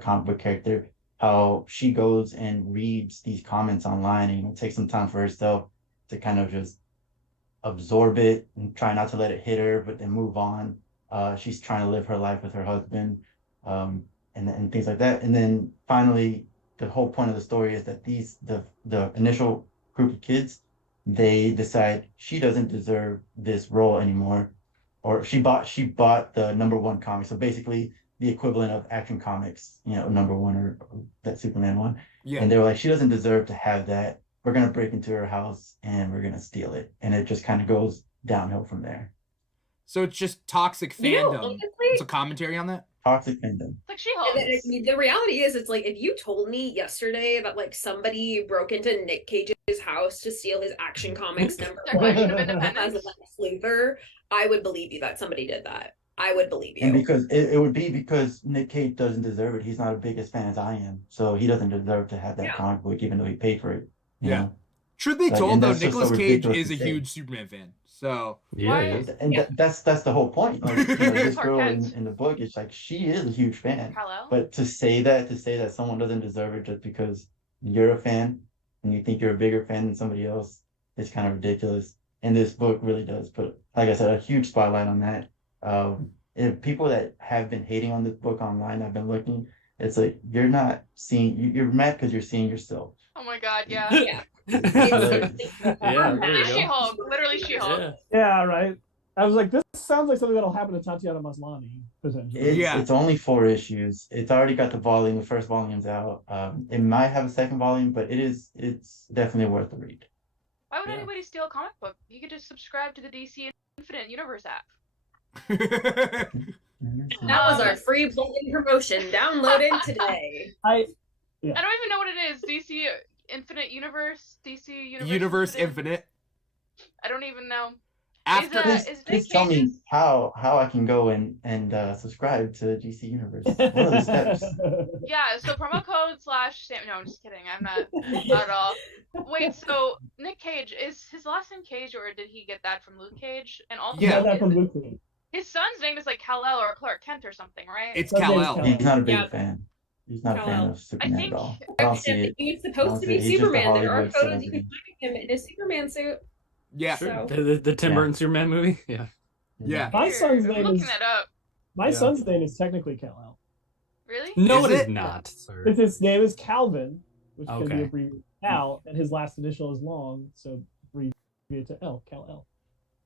comic book character. How she goes and reads these comments online and takes some time for herself to kind of just absorb it and try not to let it hit her, but then move on. She's trying to live her life with her husband, and things like that. And then finally, the whole point of the story is that the initial group of kids, they decide she doesn't deserve this role anymore, or she bought the #1 comic. So basically the equivalent of Action Comics, #1 or that Superman one. Yeah. And they were like, she doesn't deserve to have that. We're gonna break into her house and we're gonna steal it. And it just kind of goes downhill from there. So it's just toxic You know, fandom. honestly, It's a commentary on that. Toxic fandom. Like She-Hulk. the reality is, it's like if you told me yesterday that like somebody broke into Nick Cage's house to steal his Action Comics Declaration of #1 as a Independence. Lex Luthor, I would believe you that somebody did that. I would believe you. And because it would be because Nick Cage doesn't deserve it. He's not as big as fan as I am. So he doesn't deserve to have that Yeah. comic book, even though he paid for it. You Yeah. know? Truth be Like, told, and though, that's just so Nicolas Cage ridiculous is a to say. huge Superman fan. So Yeah, Why? it is. And Yeah. that's the whole point. Like, this Clark girl Kent. in the book, it's like she is a huge fan. Hello? But to say that someone doesn't deserve it just because you're a fan and you think you're a bigger fan than somebody else is kind of ridiculous. And this book really does put, like I said, a huge spotlight on that. If people that have been hating on this book online, I've been looking, it's like you're not seeing, you're mad because you're seeing yourself. Oh my god, yeah. Yeah. Yeah, there you go. She-Hulk. Literally She-Hulk. Yeah. Yeah, right. I was like, this sounds like something that'll happen to Tatiana Maslany potentially. It's only 4 issues. It's already got the first volume's out. It might have a second volume, but it's definitely worth the read. Why would Yeah. anybody steal a comic book? You could just subscribe to the DC Infinite Universe app. That was our free plug-in promotion. Download it today. I don't even know what it is. DC Infinite Universe? DC Universe Infinite? Infinite. I don't even know. After Is Please Nick tell me Cage's- how I can go and subscribe to DC Universe. What are the steps? Yeah, so promo code /Sam. No, I'm just kidding. I'm not at all. Wait, so Nick Cage, is his last name Cage, or did he get that from Luke Cage? And also, Yeah. Got that from Luke Cage. his son's name is like Kal-El or Clark Kent or something, right? it's That name's Kal-El. Kal-El. He's not a big Yeah. fan. He's not a fan Kal-El. of Superman think- at all. I don't see it. He's I supposed don't to see it. be He's just a Superman. There are Hollywood photos you can celebrity. find of him in his Superman suit. Yeah. So- The Tim Yeah. Burton Superman movie. Yeah. Yeah. My Weird. son's I'm name looking is that up. my Yeah. son's name is technically Kal-El. Really? No, Is it is it? not, sir. But his name is Calvin, which can be Okay. abbreviated to Cal, and his last initial is long, so abbreviated to L, Kal-El.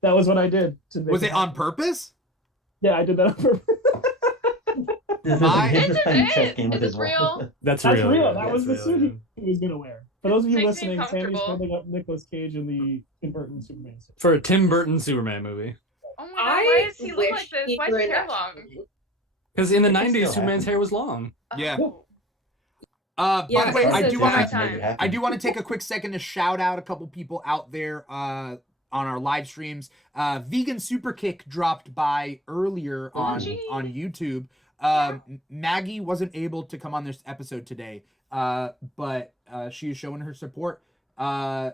That was what I did to make Was it on happen. purpose? Yeah, I did that on purpose. My- He's This just is playing it. chess game with This his is wife. real. That's That's real. real. yeah, That was that's the real, suit he was gonna wear. For those of you Makes me listening, Sammy's comfortable. holding up Nicolas Cage in the Tim Burton Superman suit. For a Tim Burton Superman movie. Oh my god, why I does he look wish like this? he Why is were his in hair that long? movie. Because in the It can 90s, still Superman's happen. hair was long. Yeah. Oh. By Yeah, the way, because I it's do a want high to time. I do want to take a quick second to shout out a couple people out there on our live streams. Vegan Super Kick dropped by earlier on Gee. YouTube. Maggie wasn't able to come on this episode today, but she is showing her support.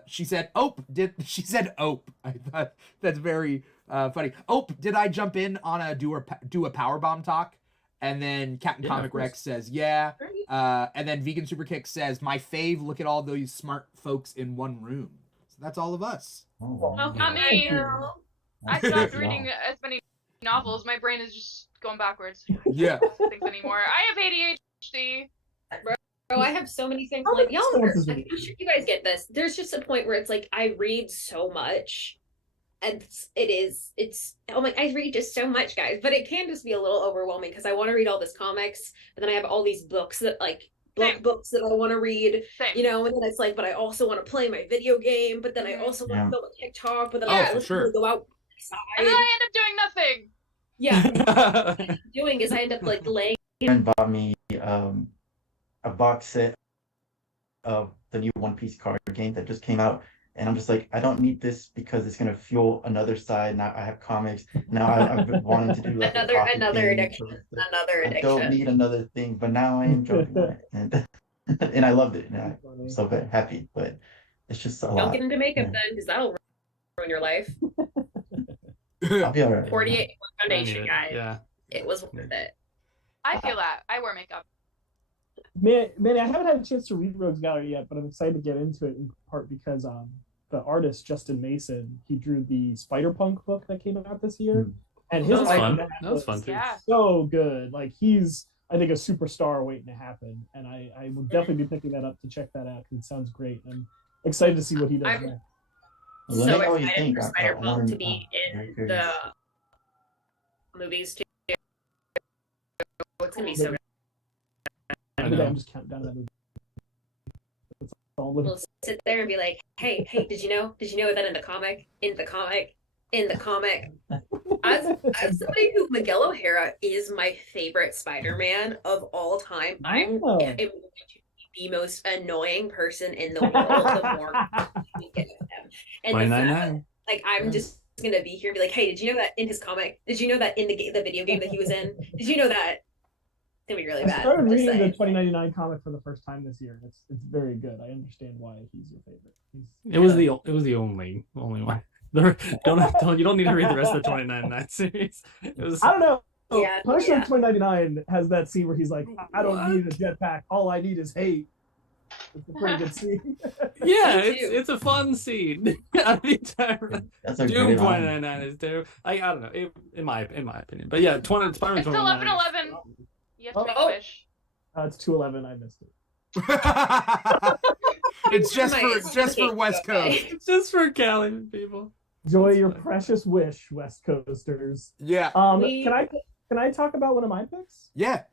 She said, "Ope." She said, "Ope." I thought that's very funny. "Ope, did I jump in on a do a powerbomb talk?" And then Captain Yeah, Comic of course. Rex says, "Yeah." Great. And then Vegan Super Kick says, "My fave, look at all those smart folks in one room." So that's all of us. Oh, wow. Oh, Not me. girl. I stopped reading as many novels. My brain is just going backwards. Yeah. I don't think anymore. I have ADHD. Bro, I have so many things. How Like, many y'all, sources like, are you I'm sure you guys get this. There's just a point where it's like I read so much, and I'm like, I read just so much, guys. But it can just be a little overwhelming because I want to read all this comics, but then I have all these books that Same. books that I want to read, Same. you know. And then it's like, but I also want to play my video game, but then I Mhm. also want Yeah. to go on TikTok, but then Oh, I for want sure. to go outside. And then I end up doing nothing. Yeah, what I'm doing is I end up like laying. friend bought me a box set of the new One Piece card game that just came out, and I'm just like, I don't need this because it's gonna fuel another side. Now I have comics. Now I've been wanting to do like a coffee Another thing. addiction. Another I don't addiction. need another thing, but now I am jumping on it, and and I loved it, and I'm so very happy. But it's just a Don't lot. get into makeup Yeah. then, because that'll ruin your life. I'll be alright. 48 I need foundation, it, guys. Yeah. It was worth it. I feel that. I wear makeup. Man, I haven't had a chance to read Rogues Gallery yet, but I'm excited to get into it in part because the artist Justin Mason, he drew the Spider-Punk book that came out this year, and his That was art fun. in That was fun too. Yeah. so good. Like he's, I think, a superstar waiting to happen, and I will definitely be picking that up to check that out because it sounds great. I'm excited to see what he does I'm- next. Let me So know what you excited think. for I Spider-Punk wanna- to be I'm very in curious. the movies too. It's gonna be so good. I Every day know. I'm just counting down that movie. That's all. We'll sit there and be like, hey, did you know that in the comic, as somebody who Miguel O'Hara is my favorite Spider-Man of all time, I'm Oh. going to be the most annoying person in the world the more we get of him. And the fact that, 29.9. like, I'm just gonna be here and be like, hey, did you know that in his comic? Did you know that in the video game that he was in? Did you know that? It's gonna be really I bad. started Just reading the saying. 2099 comic for the first time this year. It's very good. I understand why he's your favorite. It was the only one. You don't need to read the rest of the 29.9 series. It was. I don't know. Yeah, Punisher yeah. 2099 has that scene where he's like, I don't What? need a jetpack. All I need is hate. It's a pretty good scene. Yeah, Me too. it's a fun scene. I mean, That's a Doom great line. 2099 is terrible. I don't know, in my opinion. But yeah, Spider-Man It's 2099. 11:11. You have to make Oh. a wish. It's 211. I missed it. It's just Nice. for West Coast. It's just for Cali people. Enjoy That's your fine. precious wish, West Coasters. Yeah. We- Can I talk about one of my picks? Yeah.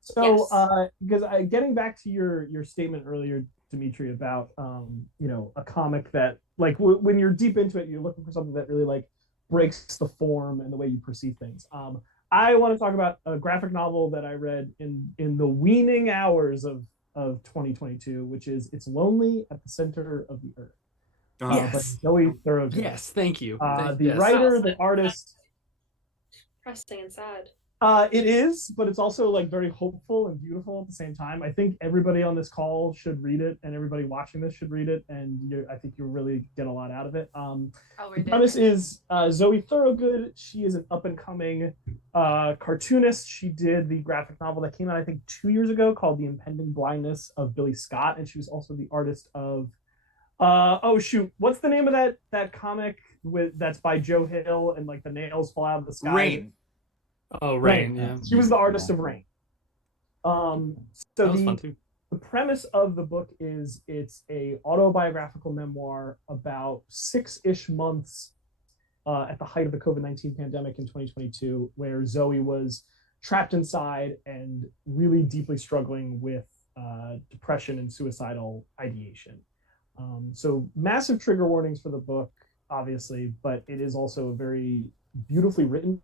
So, Yes. because getting back to your statement earlier, Dimitri, about a comic that like when you're deep into it, you're looking for something that really like breaks the form and the way you perceive things. I want to talk about a graphic novel that I read in the weaning hours of 2022, which is "It's Lonely at the Center of the Earth" by Yes. Zoe Thorogood. Yes, thank you. The Yes. writer, the artist. Depressing and sad. It is, but it's also like very hopeful and beautiful at the same time. I think everybody on this call should read it, and everybody watching this should read it, and I think you'll really get a lot out of it. I'll The read it. premise is Zoe Thorogood. She is an up and coming cartoonist. She did the graphic novel that came out, I think, 2 years ago called "The Impending Blindness of Billy Scott," and she was also the artist of. What's the name of that comic that's by Joe Hill and like the nails fall out of the sky? Rain. Oh, Rain. Yeah, She was the artist of Rain. So that was fun too. the premise of the book is it's a autobiographical memoir about 6-ish months at the height of the COVID-19 pandemic in 2022, where Zoe was trapped inside and really deeply struggling with depression and suicidal ideation. So massive trigger warnings for the book, obviously, but it is also a very beautifully written